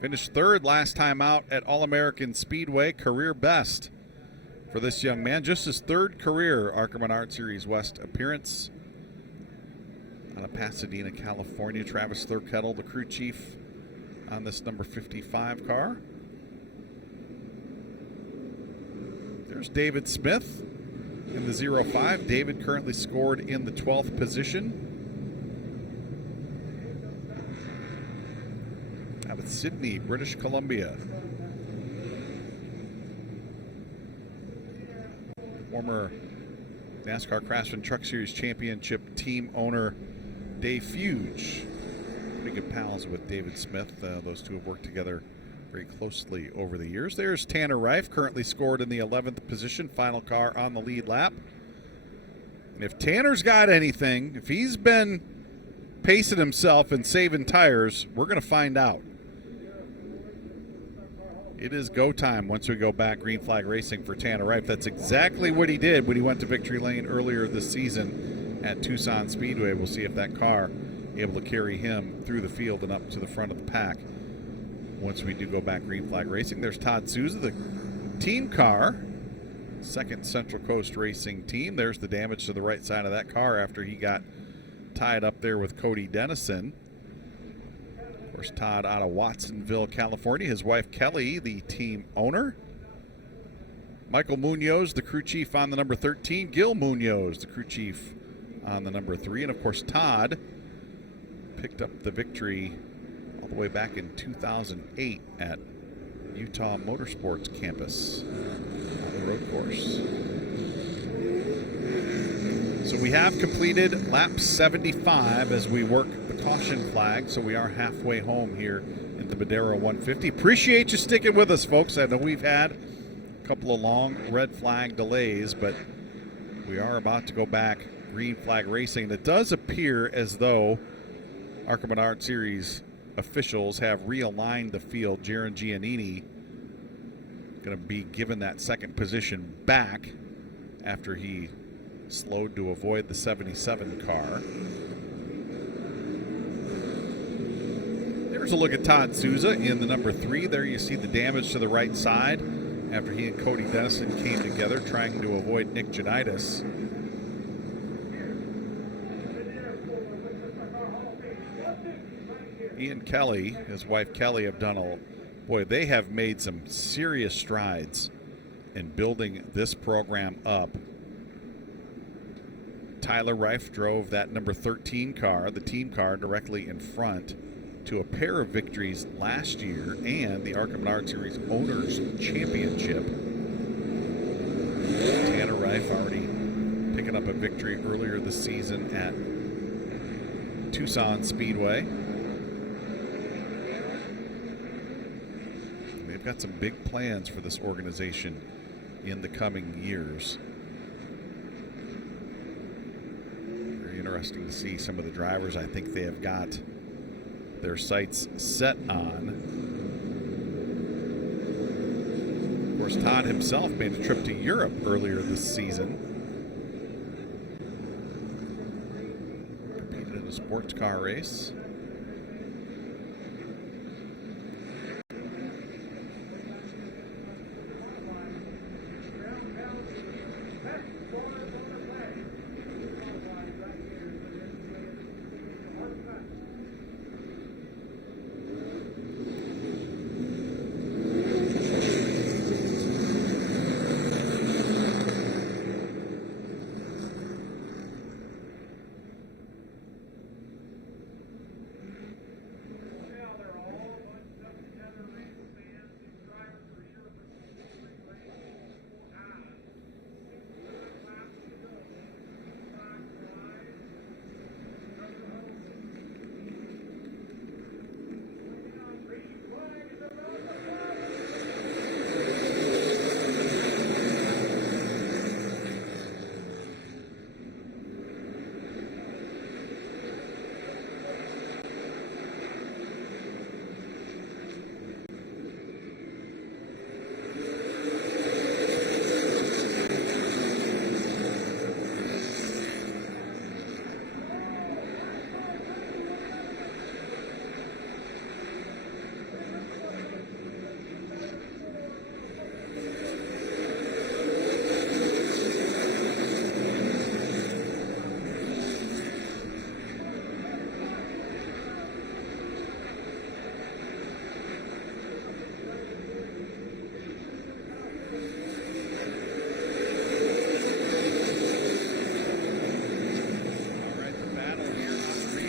Finished 3rd last time out at All-American Speedway, career best for this young man. Just his 3rd career ARCA Menards Series West appearance. Out of Pasadena, California, Travis Thurkettle, the crew chief on this number 55 car. There's David Smith in the 05. David currently scored in the 12th position. Out of Sydney, British Columbia. Former NASCAR Craftsman Truck Series Championship team owner Dave Fuge. Pretty good pals with David Smith. Those two have worked together very closely over the years. There's Tanner Reif, currently scored in the 11th position, final car on the lead lap. And if Tanner's got anything, if he's been pacing himself and saving tires, we're going to find out. It is go time once we go back green flag racing for Tanner Reif. That's exactly what he did when he went to victory lane earlier this season at Tucson Speedway. We'll see if that car able to carry him through the field and up to the front of the pack once we do go back green flag racing. There's Todd Souza, the team car, 2nd Central Coast Racing team. There's the damage to the right side of that car after he got tied up there with Cody Dennison. Of course, Todd out of Watsonville, California. His wife, Kelly, the team owner. Michael Munoz, the crew chief on the number 13. Gil Munoz, the crew chief on the number 3. And, of course, Todd picked up the victory all the way back in 2008 at Utah Motorsports Campus on the road course. So we have completed lap 75 as we work the caution flag. So we are halfway home here in the Madera 150. Appreciate you sticking with us, folks. I know we've had a couple of long red flag delays, but we are about to go back green flag racing. It does appear as though ARCA Menards Series officials have realigned the field. Jaron Giannini going to be given that 2nd position back after he slowed to avoid the 77 car. There's a look at Todd Souza in the number 3. There you see the damage to the right side after he and Cody Dennison came together trying to avoid Nick Janitis. Ian Kelly, his wife Kelly, have done they have made some serious strides in building this program up Tyler Reif drove that number 13 car, the team car, directly in front to a pair of victories last year and the ARCA Menards Series Owners Championship. Tanner Reif already picking up a victory earlier this season at Tucson Speedway. They've got some big plans for this organization in the coming years. Very interesting to see some of the drivers I think they have got their sights set on. Of course, Todd himself made a trip to Europe earlier this season. Competed in a sports car race.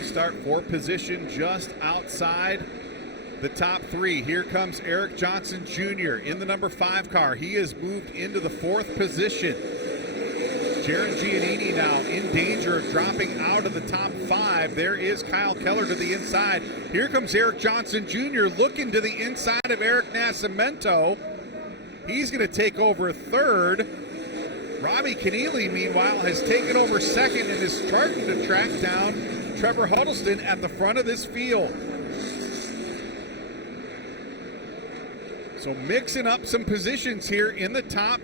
Start for position just outside the top three. Here comes Eric Johnson Jr. in the number 5 car. He has moved into the 4th position. Jaron Giannini now in danger of dropping out of the top 5. There is Kyle Keller to the inside. Here comes Eric Johnson Jr. looking to the inside of Eric Nascimento. He's going to take over 3rd. Robbie Keneally, meanwhile, has taken over 2nd and is starting to track down Trevor Huddleston at the front of this field. So mixing up some positions here in the top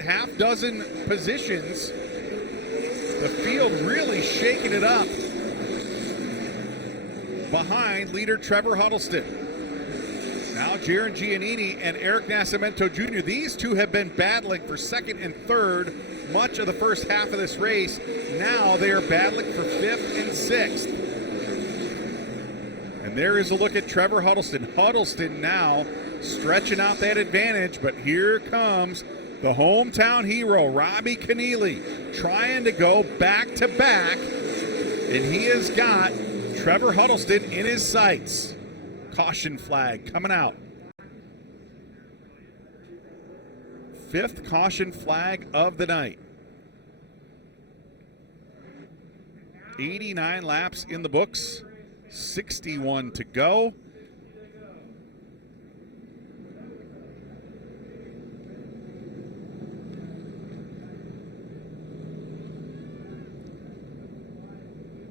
half dozen positions. The field really shaking it up behind leader Trevor Huddleston. Now Jaron Giannini and Eric Nascimento Jr. These two have been battling for 2nd and 3rd much of the first half of this race. Now they are battling for 5th and 6th. And there is a look at Trevor Huddleston. Huddleston now stretching out that advantage, but here comes the hometown hero, Robbie Keneally, trying to go back to back, and he has got Trevor Huddleston in his sights. Caution flag coming out. 5th caution flag of the night. 89 laps in the books, 61 to go.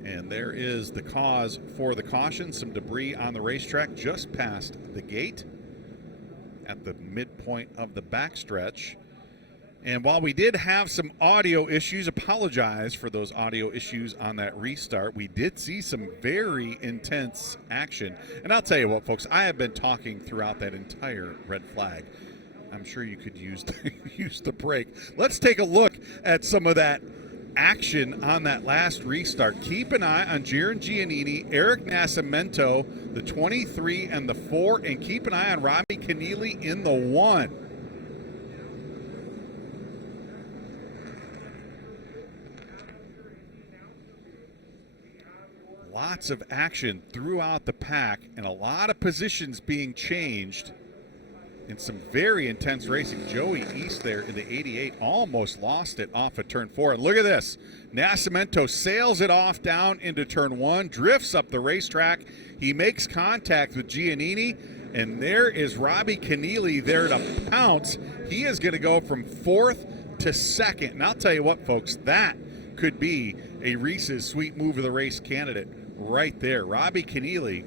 And there is the cause for the caution. Some debris on the racetrack just past the gate at the midpoint of the backstretch. And while we did have some audio issues, apologize for those audio issues on that restart. We did see some very intense action. And I'll tell you what, folks, I have been talking throughout that entire red flag. I'm sure you could use the break. Let's take a look at some of that action on that last restart. Keep an eye on Jaron Giannini, Eric Nascimento, the 23 and the 4, and keep an eye on Robbie Keneally in the 1. Lots of action throughout the pack and a lot of positions being changed in some very intense racing. Joey East there in the 88 almost lost it off of turn 4. And look at this. Nascimento sails it off down into turn 1, drifts up the racetrack. He makes contact with Giannini, and there is Robbie Keneally there to pounce. He is going to go from 4th to 2nd. And I'll tell you what, folks, that could be a Reese's Sweet Move of the Race candidate right there. Robbie Keneally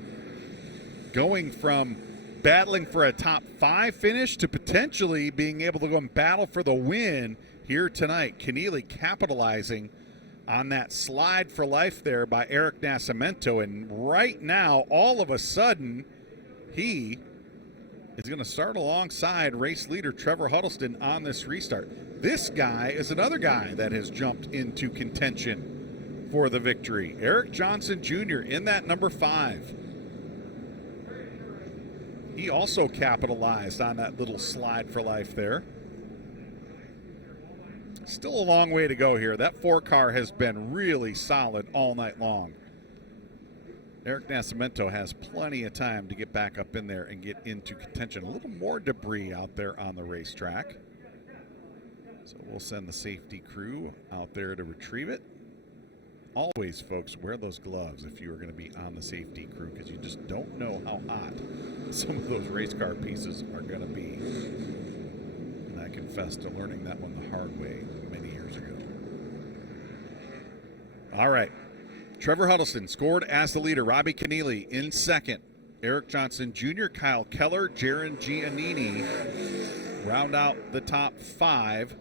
going from battling for a top 5 finish to potentially being able to go and battle for the win here tonight. Keneally capitalizing on that slide for life there by Eric Nascimento, and right now, all of a sudden, he is going to start alongside race leader Trevor Huddleston on this restart. This guy is another guy that has jumped into contention for the victory. Eric Johnson Jr. in that number 5. He also capitalized on that little slide for life there. Still a long way to go here. That 4 car has been really solid all night long. Eric Nascimento has plenty of time to get back up in there and get into contention. A little more debris out there on the racetrack. So we'll send the safety crew out there to retrieve it. Always, folks, wear those gloves if you are going to be on the safety crew, because you just don't know how hot some of those race car pieces are going to be. And I confess to learning that one the hard way many years ago. All right. Trevor Huddleston scored as the leader. Robbie Keneally in 2nd. Eric Johnson Jr., Kyle Keller, Jaron Giannini round out the top 5.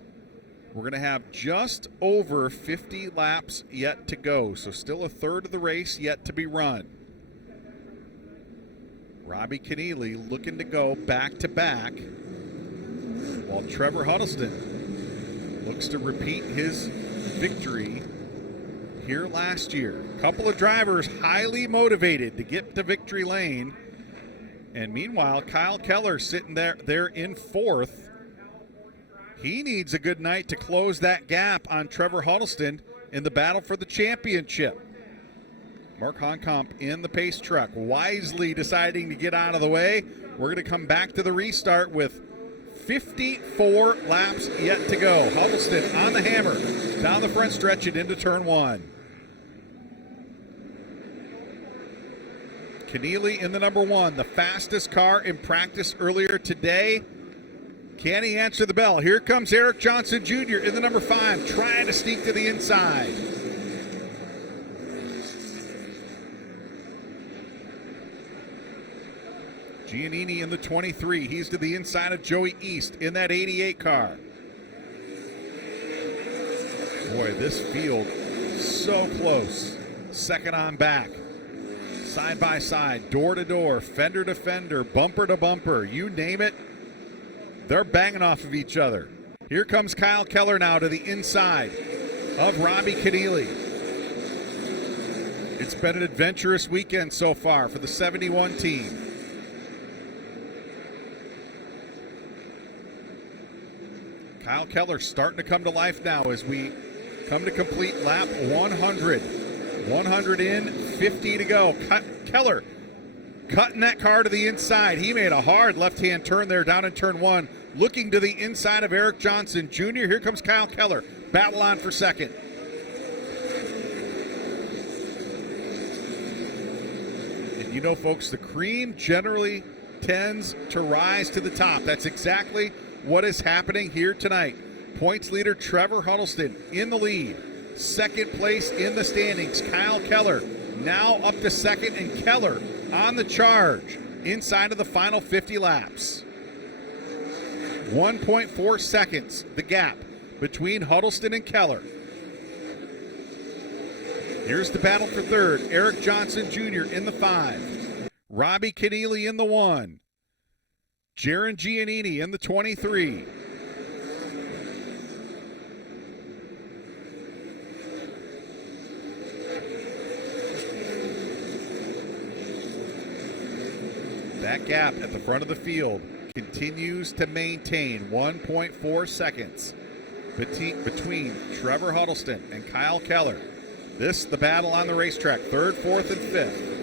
We're going to have just over 50 laps yet to go, so still a third of the race yet to be run. Robbie Keneally looking to go back-to-back, while Trevor Huddleston looks to repeat his victory here last year. A couple of drivers highly motivated to get to victory lane, and meanwhile, Kyle Keller sitting there in 4th. He needs a good night to close that gap on Trevor Huddleston in the battle for the championship. Mark Honkamp in the pace truck, wisely deciding to get out of the way. We're going to come back to the restart with 54 laps yet to go. Huddleston on the hammer, down the front stretch and into turn 1. Keneally in the number 1, the fastest car in practice earlier today. Can he answer the bell? Here comes Eric Johnson Jr. in the number 5, trying to sneak to the inside. Giannini in the 23. He's to the inside of Joey East in that 88 car. Boy, this field so close. Second on back. Side by side, door to door, fender to fender, bumper to bumper, you name it. They're banging off of each other. Here comes Kyle Keller now to the inside of Robbie Keneally. It's been an adventurous weekend so far for the 71 team. Kyle Keller starting to come to life now as we come to complete lap 100. 100 in, 50 to go. Keller cutting that car to the inside. He made a hard left-hand turn there down in turn 1, looking to the inside of Eric Johnson Jr. Here comes Kyle Keller. Battle on for second. And you know, folks, the cream generally tends to rise to the top. That's exactly what is happening here tonight. Points leader Trevor Huddleston in the lead. Second place in the standings, Kyle Keller now up to 2nd, and Keller on the charge inside of the final 50 laps. 1.4 seconds, the gap between Huddleston and Keller. Here's the battle for 3rd. Eric Johnson Jr. in the 5. Robbie Keneally in the 1. Jaron Giannini in the 23. That gap at the front of the field continues to maintain 1.4 seconds between Trevor Huddleston and Kyle Keller. This, the battle on the racetrack, third, fourth, and fifth.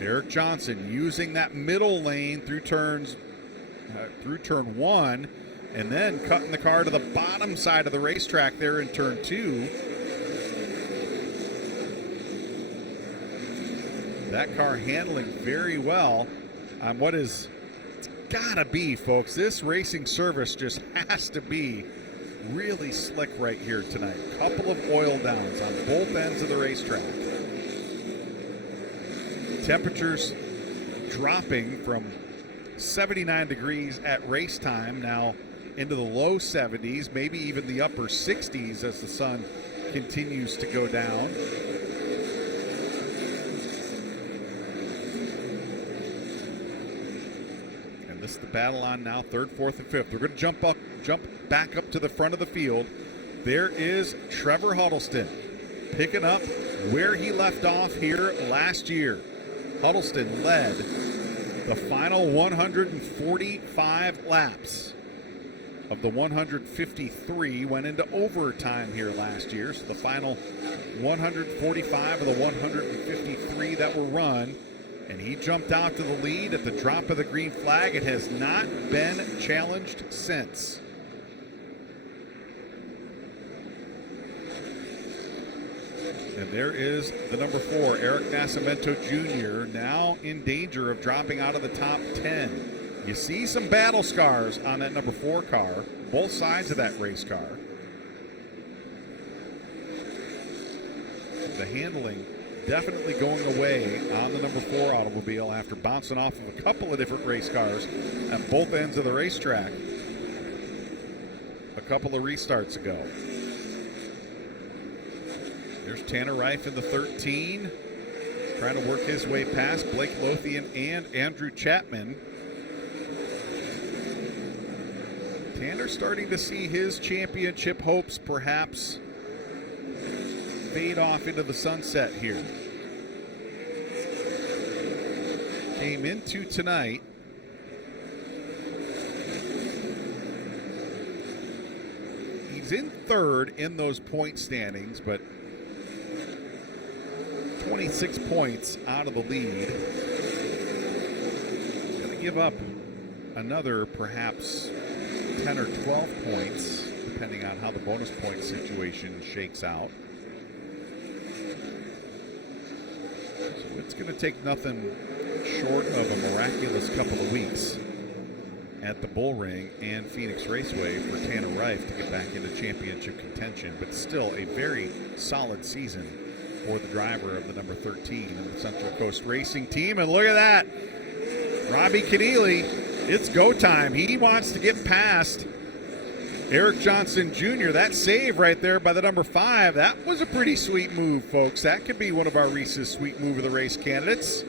Eric Johnson using that middle lane through turn one, and then cutting the car to the bottom side of the racetrack there in turn two. That car handling very well on what is, it's gotta be, folks, this racing service just has to be really slick right here tonight. Couple of oil downs on both ends of the racetrack. Temperatures dropping from 79 degrees at race time now into the low 70s, maybe even the upper 60s as the sun continues to go down. And this is the battle on now, third, fourth, and fifth. We're going to jump back up to the front of the field. There is Trevor Huddleston picking up where he left off here last year. Huddleston led the final 145 laps of the 153, went into overtime here last year. So the final 145 of the 153 that were run, and he jumped out to the lead at the drop of the green flag. It has not been challenged since. And there is the number 4, Eric Nascimento Jr., now in danger of dropping out of the top 10. You see some battle scars on that number 4 car, both sides of that race car. The handling definitely going away on the number 4 automobile after bouncing off of a couple of different race cars at both ends of the racetrack a couple of restarts ago. There's Tanner Reif in the 13, trying to work his way past Blake Lothian and Andrew Chapman. Tanner starting to see his championship hopes perhaps fade off into the sunset here. Came into tonight he's in third in those point standings, but 26 points out of the lead. Going to give up another perhaps 10 or 12 points, depending on how the bonus point situation shakes out. So it's going to take nothing short of a miraculous couple of weeks at the Bull Ring and Phoenix Raceway for Tanner Reif to get back into championship contention, but still a very solid season for the driver of the number 13 in the Central Coast Racing Team. And look at that, Robbie Keneally, it's go time. He wants to get past Eric Johnson Jr. That save right there by the number 5, that was a pretty sweet move, folks. That could be one of our Reese's Sweet Move of the Race candidates.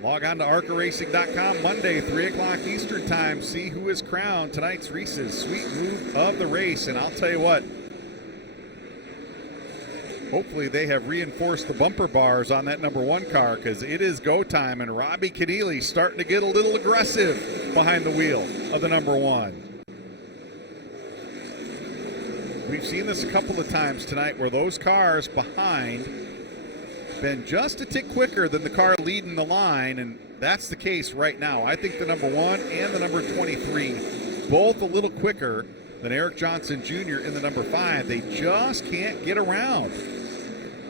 Log on to ARCARacing.com Monday, 3 o'clock Eastern Time. See who is crowned tonight's Reese's Sweet Move of the Race. And I'll tell you what, hopefully they have reinforced the bumper bars on that number 1 car, because it is go time, and Robbie Keneally starting to get a little aggressive behind the wheel of the number 1. We've seen this a couple of times tonight where those cars behind been just a tick quicker than the car leading the line, and that's the case right now. I think the number 1 and the number 23 both a little quicker than Eric Johnson Jr. in the number 5. They just can't get around.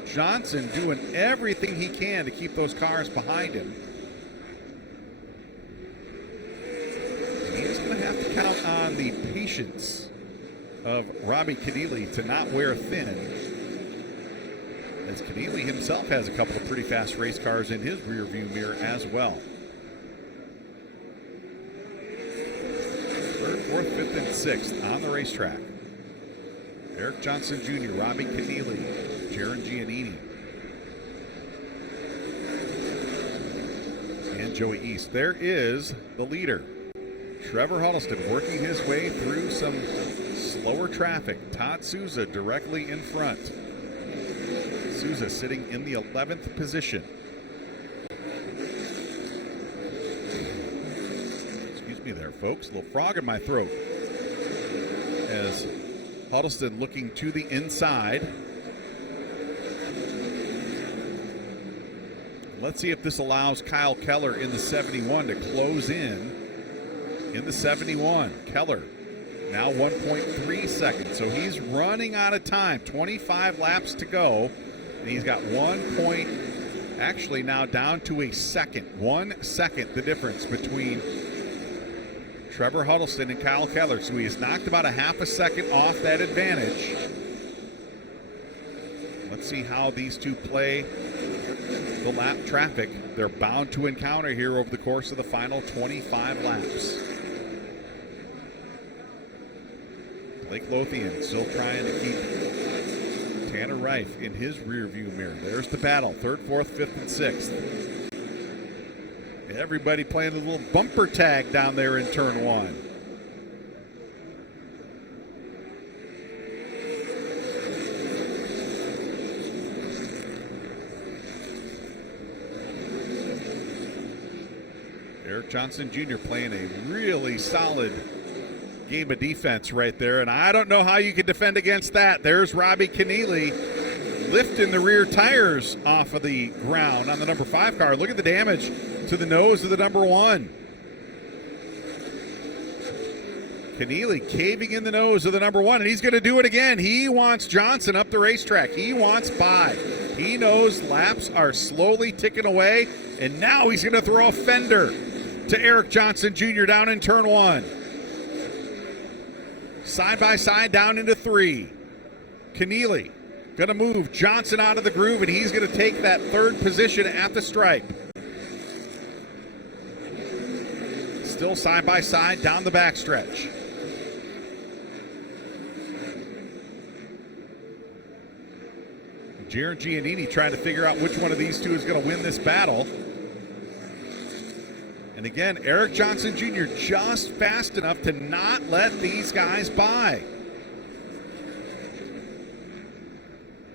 Johnson doing everything he can to keep those cars behind him. And he's going to have to count on the patience of Robbie Keneally to not wear thin, as Keneally himself has a couple of pretty fast race cars in his rear view mirror as well. 3rd, 4th, 5th, and 6th on the racetrack. Eric Johnson Jr., Robbie Keneally, Jaron Giannini, and Joey East. There is the leader, Trevor Huddleston, working his way through some slower traffic. Todd Souza directly in front. Souza sitting in the 11th position. Excuse me there, folks. A little frog in my throat as Huddleston looking to the inside. Let's see if this allows Kyle Keller in the 71 to close in the 71. Keller now 1.3 seconds. So he's running out of time. 25 laps to go. And he's got 1 point, actually now down to a second. 1 second, the difference between Trevor Huddleston and Kyle Keller. So he has knocked about a half a second off that advantage. Let's see how these two play the lap traffic they're bound to encounter here over the course of the final 25 laps. Blake Lothian still trying to keep Tanner Reif in his rearview mirror. There's the battle, 3rd, 4th, 5th, and 6th. Everybody playing a little bumper tag down there in turn 1. Eric Johnson Jr. playing a really solid game of defense right there, and I don't know how you can defend against that. There's Robbie Keneally lifting the rear tires off of the ground on the number 5 car. Look at the damage to the nose of the number 1. Keneally caving in the nose of the number 1, and he's going to do it again. He wants Johnson up the racetrack. He wants by. He knows laps are slowly ticking away, and now he's going to throw a fender to Eric Johnson Jr. down in turn 1. Side by side down into 3. Keneally going to move Johnson out of the groove, and he's going to take that 3rd position at the stripe. Still side by side down the backstretch. Jaron Giannini trying to figure out which one of these two is going to win this battle. And again, Eric Johnson Jr. just fast enough to not let these guys by.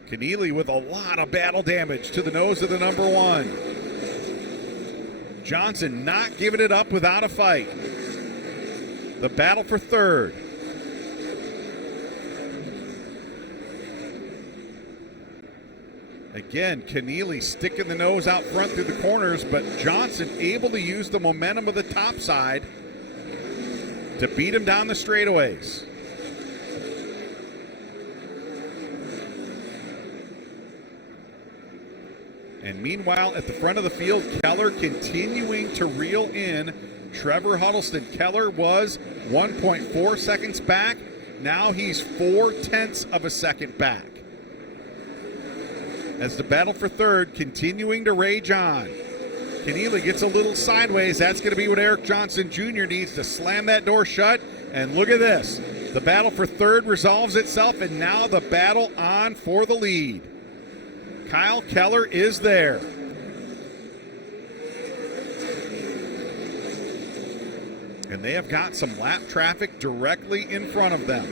Keneally with a lot of battle damage to the nose of the number 1. Johnson not giving it up without a fight. The battle for 3rd. Again, Keneally sticking the nose out front through the corners, but Johnson able to use the momentum of the top side to beat him down the straightaways. And meanwhile, at the front of the field, Keller continuing to reel in Trevor Huddleston. Keller was 1.4 seconds back. Now he's 0.4 of a second back. As the battle for 3rd continuing to rage on. Keneally gets a little sideways. That's going to be what Eric Johnson Jr. needs to slam that door shut. And look at this. The battle for 3rd resolves itself, and now the battle on for the lead. Kyle Keller is there. And they have got some lap traffic directly in front of them.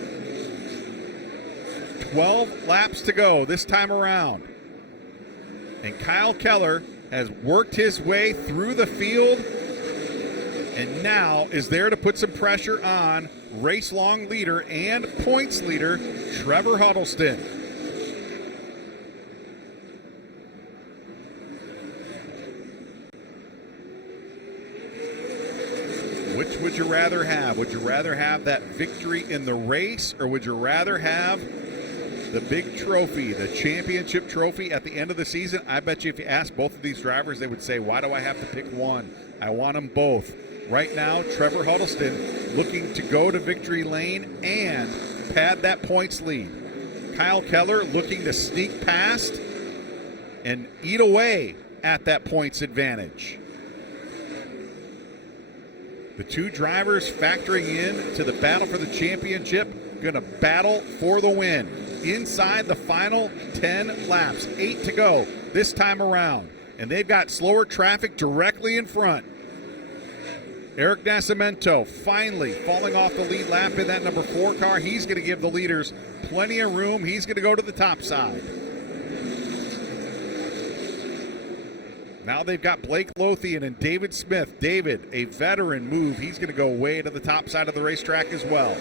12 laps to go this time around. And Kyle Keller has worked his way through the field and now is there to put some pressure on race-long leader and points leader Trevor Huddleston. Which would you rather have? Would you rather have that victory in the race, or would you rather have the big trophy, the championship trophy at the end of the season? I bet you if you ask both of these drivers, they would say, why do I have to pick one? I want them both. Right now, Trevor Huddleston looking to go to victory lane and pad that points lead. Kyle Keller looking to sneak past and eat away at that points advantage. The two drivers factoring in to the battle for the championship, going to battle for the win. Inside the final 10 laps, 8 to go this time around. And they've got slower traffic directly in front. Eric Nascimento finally falling off the lead lap in that number 4 car. He's going to give the leaders plenty of room. He's going to go to the top side. Now they've got Blake Lothian and David Smith. David, a veteran move. He's going to go way to the top side of the racetrack as well.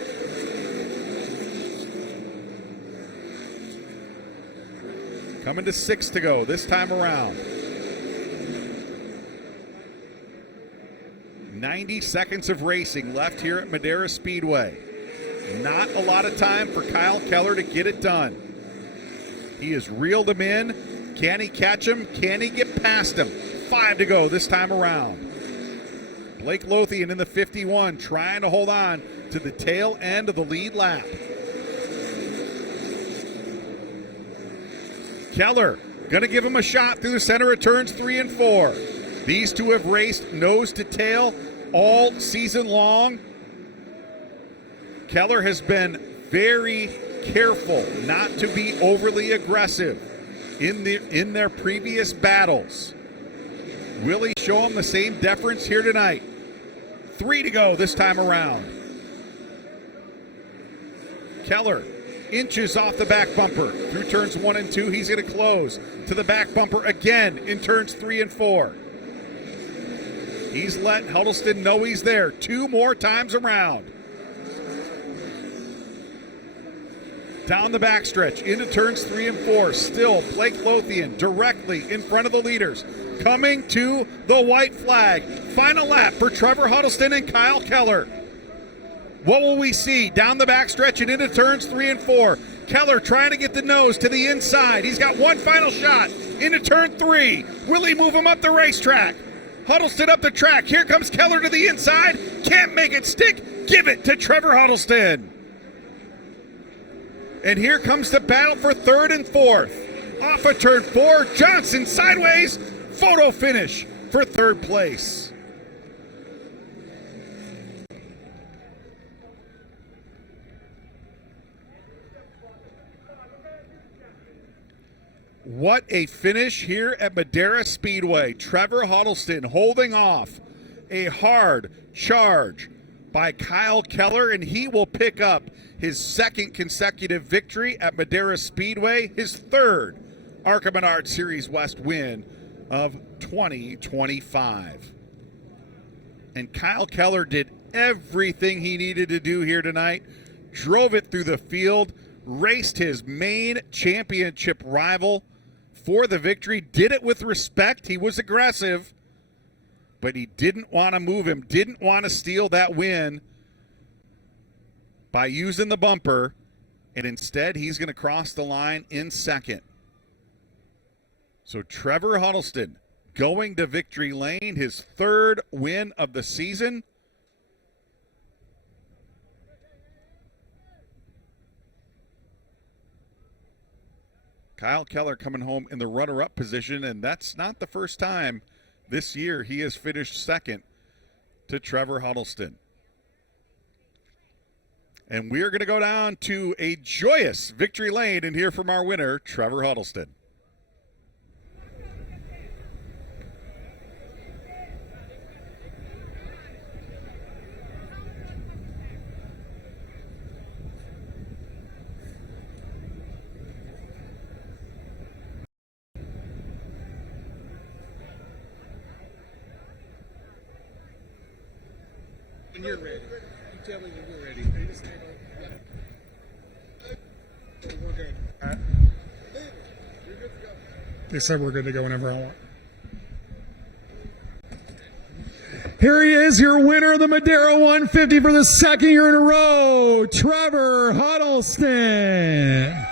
Coming to 6 to go this time around. 90 seconds of racing left here at Madera Speedway. Not a lot of time for Kyle Keller to get it done. He has reeled him in. Can he catch him? Can he get past him? 5 to go this time around. Blake Lothian in the 51 trying to hold on to the tail end of the lead lap. Keller going to give him a shot through the center of turns 3 and 4. These two have raced nose to tail all season long. Keller has been very careful not to be overly aggressive in their previous battles. Will he show him the same deference here tonight? 3 to go this time around. Keller inches off the back bumper through turns 1 and 2. He's going to close to the back bumper again in turns 3 and 4. He's let Huddleston know he's there 2 more times around. Down the backstretch into turns 3 and 4. Still Blake Lothian directly in front of the leaders. Coming to the white flag. Final lap for Trevor Huddleston and Kyle Keller. What will we see? Down the backstretch and into turns 3 and 4. Keller trying to get the nose to the inside. He's got one final shot into turn 3. Will he move him up the racetrack? Huddleston up the track. Here comes Keller to the inside. Can't make it stick. Give it to Trevor Huddleston. And here comes the battle for 3rd and 4th. Off of turn 4, Johnson sideways. Photo finish for 3rd place. What a finish here at Madera Speedway. Trevor Huddleston holding off a hard charge by Kyle Keller, and he will pick up his 2nd consecutive victory at Madera Speedway, his 3rd ARCA Menards Series West win of 2025. And Kyle Keller did everything he needed to do here tonight, drove it through the field, raced his main championship rival for the victory, did it with respect. He was aggressive, but he didn't want to move him, didn't want to steal that win by using the bumper, and instead he's going to cross the line in 2nd. So Trevor Huddleston going to victory lane, his 3rd win of the season. Kyle Keller coming home in the runner-up position, and that's not the first time this year he has finished 2nd to Trevor Huddleston. And we are going to go down to a joyous victory lane and hear from our winner, Trevor Huddleston. When you're ready. You tell me when you're ready. You just stand up. Yeah. We're good. All right. You're good to go. They said we're good to go whenever I want. Here he is, your winner of the Madera 150 for the 2nd year in a row, Trevor Huddleston.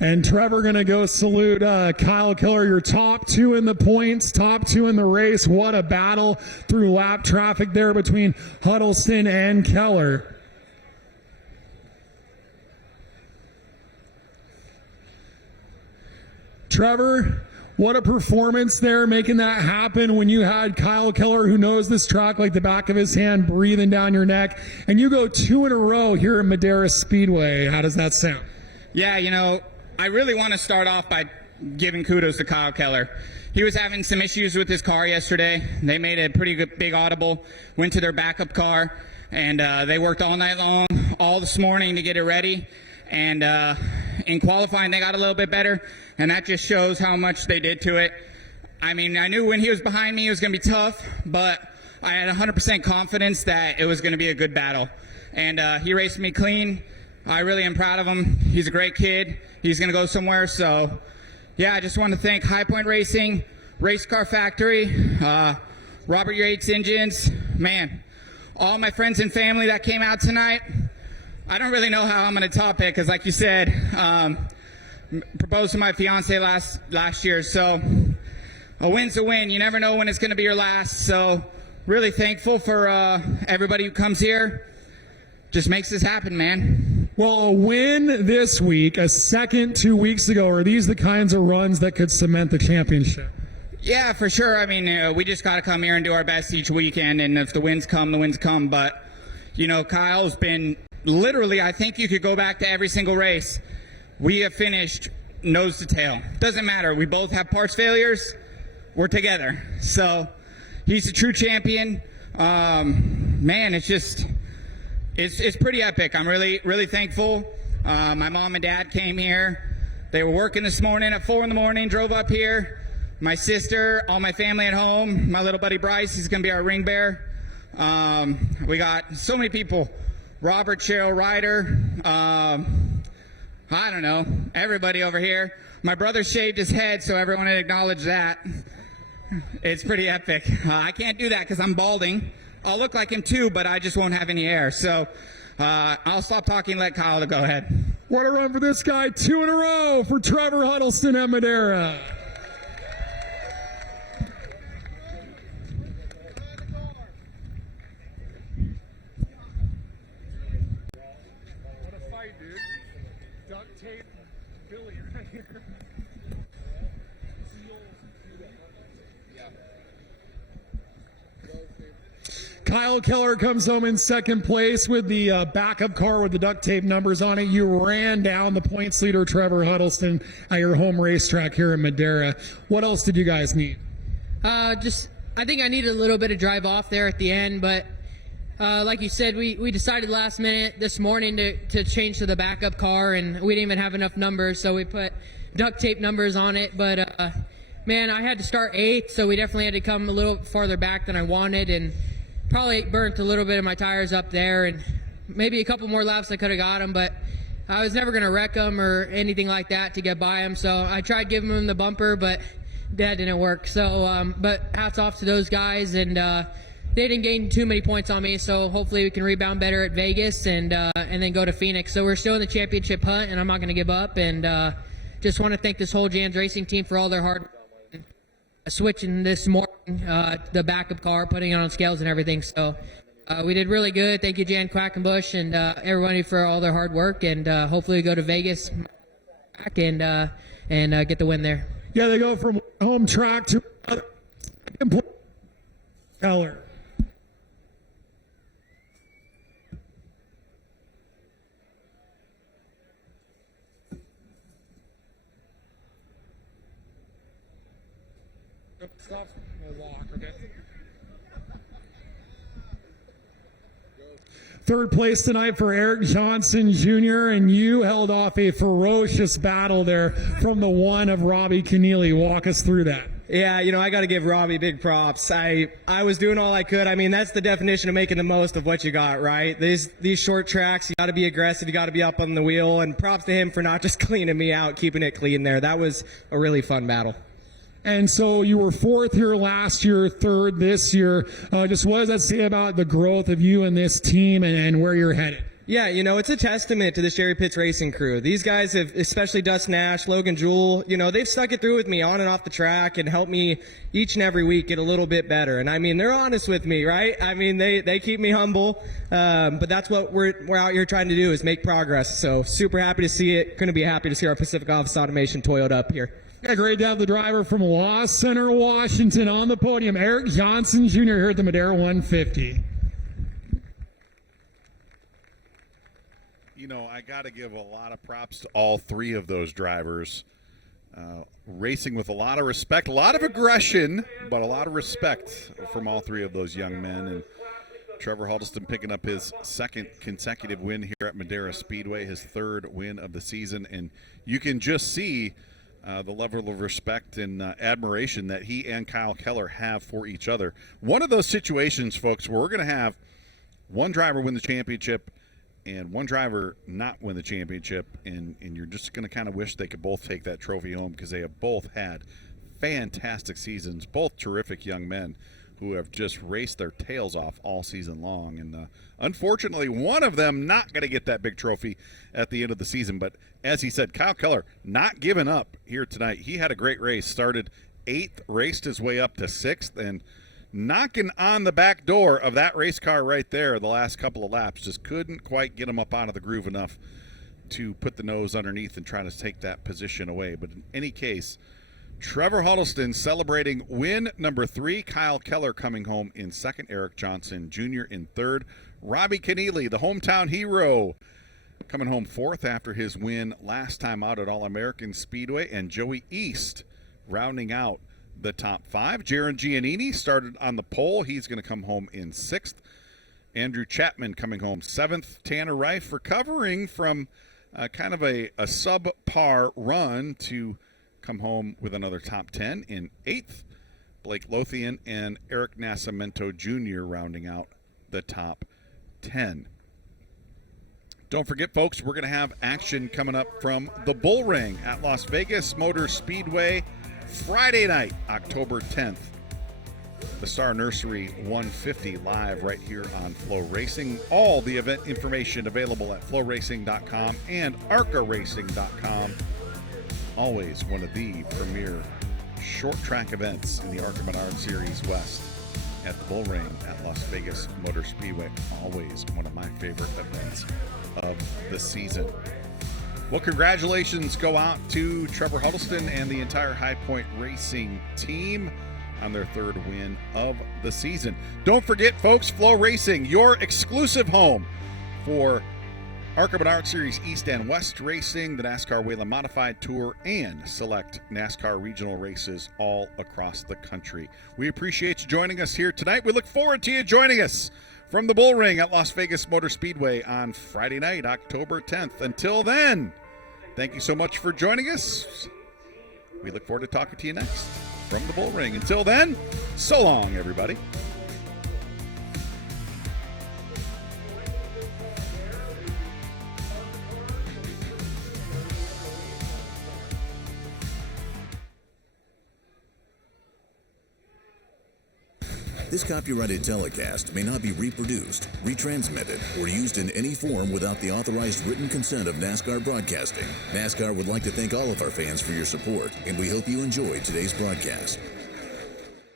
And Trevor going to go salute Kyle Keller, your top 2 in the points, top 2 in the race. What a battle through lap traffic there between Huddleston and Keller. Trevor, what a performance there, making that happen when you had Kyle Keller, who knows this track like the back of his hand, breathing down your neck. And you go 2 in a row here at Madera Speedway. How does that sound? Yeah, you know, I really want to start off by giving kudos to Kyle Keller. He was having some issues with his car yesterday. They made a pretty good big audible, went to their backup car, and they worked all night long, all this morning to get it ready. And in qualifying, they got a little bit better, and that just shows how much they did to it. I mean, I knew when he was behind me it was going to be tough, but I had 100% confidence that it was going to be a good battle. And he raced me clean. I really am proud of him. He's a great kid. He's going to go somewhere. So, yeah, I just want to thank High Point Racing, Race Car Factory, Robert Yates Engines, man, all my friends and family that came out tonight. I don't really know how I'm going to top it because, like you said, proposed to my fiance last year. So a win's a win. You never know when it's going to be your last. So really thankful for everybody who comes here. Just makes this happen, man. Well, a win this week, a second 2 weeks ago. Are these the kinds of runs that could cement the championship? Yeah, for sure. I mean, we just got to come here and do our best each weekend. And if the wins come, the wins come. But, you know, Kyle's been literally, I think you could go back to every single race. We have finished nose to tail. Doesn't matter. We both have parts failures. We're together. So he's a true champion. Man, it's just... It's pretty epic. I'm really thankful. My mom and dad came here. They were working this morning at 4 in the morning, drove up here. My sister, all my family at home, my little buddy Bryce, he's going to be our ring bearer. We got so many people. Robert, Cheryl, Ryder, I don't know, everybody over here. My brother shaved his head, so everyone would acknowledge that. It's pretty epic. I can't do that because I'm balding. I'll look like him too, but I just won't have any hair. So I'll stop talking and let Kyle go ahead. What a run for this guy. 2 in a row for Trevor Huddleston at Madera. What a fight, dude. Duct tape Billy right here. Kyle Keller comes home in second place with the backup car with the duct tape numbers on it. You ran down the points leader, Trevor Huddleston, at your home racetrack here in Madera. What else did you guys need? I think I needed a little bit of drive off there at the end, but like you said, we decided last minute this morning to change to the backup car, and we didn't even have enough numbers, so we put duct tape numbers on it. But man, I had to start 8th, so we definitely had to come a little farther back than I wanted, and probably burnt a little bit of my tires up there, and maybe a couple more laps I could have got them, but I was never going to wreck them or anything like that to get by them. So I tried giving them the bumper, but that didn't work. So, but hats off to those guys, and they didn't gain too many points on me. So hopefully we can rebound better at Vegas and then go to Phoenix. So we're still in the championship hunt, and I'm not going to give up. And just want to thank this whole Jan's Racing team for all their hard work. Switching this morning the backup car, putting it on scales and everything. So we did really good. Thank you, Jan Quackenbush, and everybody for all their hard work. And hopefully we go to Vegas and get the win there. Yeah, they go from home track to Keller. Stop. No lock, okay? Third place tonight for Eric Johnson Jr., and you held off a ferocious battle there from the one of Robbie Keneally. Walk us through that. Yeah, you know, I got to give Robbie big props. I was doing all I could. I mean, that's the definition of making the most of what you got, right? These short tracks, you got to be aggressive. You got to be up on the wheel, and props to him for not just cleaning me out, keeping it clean there. That was a really fun battle. And so you were 4th here last year, 3rd this year. Just what does that say about the growth of you and this team and where you're headed? Yeah, you know, it's a testament to the Sherry Pitts Racing crew. These guys have, especially Dust Nash, Logan Jewell, you know, they've stuck it through with me on and off the track and helped me each and every week get a little bit better. And I mean, they're honest with me, right? I mean, they keep me humble. But that's what we're out here trying to do, is make progress. So super happy to see it. Going to be happy to see our Pacific Office Automation Toyota up here. Yeah, great to have the driver from Law Center, Washington on the podium, Eric Johnson Jr. here at the Madera 150. You know, I got to give a lot of props to all 3 of those drivers. Racing with a lot of respect, a lot of aggression, but a lot of respect from all 3 of those young men. And Trevor Huddleston picking up his 2nd consecutive win here at Madera Speedway, his 3rd win of the season. And you can just see the level of respect and admiration that he and Kyle Keller have for each other. One of those situations, folks, where we're going to have one driver win the championship and one driver not win the championship, and you're just going to kind of wish they could both take that trophy home because they have both had fantastic seasons, both terrific young men who have just raced their tails off all season long. And unfortunately, one of them not going to get that big trophy at the end of the season. But as he said, Kyle Keller not giving up here tonight. He had a great race, started 8th, raced his way up to 6th, and knocking on the back door of that race car right there the last couple of laps. Just couldn't quite get him up out of the groove enough to put the nose underneath and try to take that position away. But in any case, Trevor Huddleston celebrating win number 3. Kyle Keller coming home in 2nd. Eric Johnson Jr. in 3rd. Robbie Keneally, the hometown hero, coming home 4th after his win last time out at All-American Speedway. And Joey East rounding out the top 5. Jaron Giannini started on the pole. He's going to come home in 6th. Andrew Chapman coming home 7th. Tanner Reif recovering from kind of a subpar run to come home with another top 10 in 8th. Blake Lothian and Eric Nascimento Jr. rounding out the top 10. Don't forget, folks, we're going to have action coming up from the Bull Ring at Las Vegas Motor Speedway Friday night, October 10th. The Star Nursery 150 live right here on Flow Racing. All the event information available at flowracing.com and arcaracing.com. Always one of the premier short track events in the ARCA Menards Series West at the Bull Ring at Las Vegas Motor Speedway. Always one of my favorite events of the season. Well, congratulations go out to Trevor Huddleston and the entire High Point Racing team on their 3rd win of the season. Don't forget, folks, Flow Racing, your exclusive home for ARCA Menards Series East and West Racing, the NASCAR Whelen Modified Tour, and select NASCAR regional races all across the country. We appreciate you joining us here tonight. We look forward to you joining us from the Bull Ring at Las Vegas Motor Speedway on Friday night, October 10th. Until then, thank you so much for joining us. We look forward to talking to you next from the Bull Ring. Until then, so long, everybody. This copyrighted telecast may not be reproduced, retransmitted, or used in any form without the authorized written consent of NASCAR Broadcasting. NASCAR would like to thank all of our fans for your support, and we hope you enjoyed today's broadcast.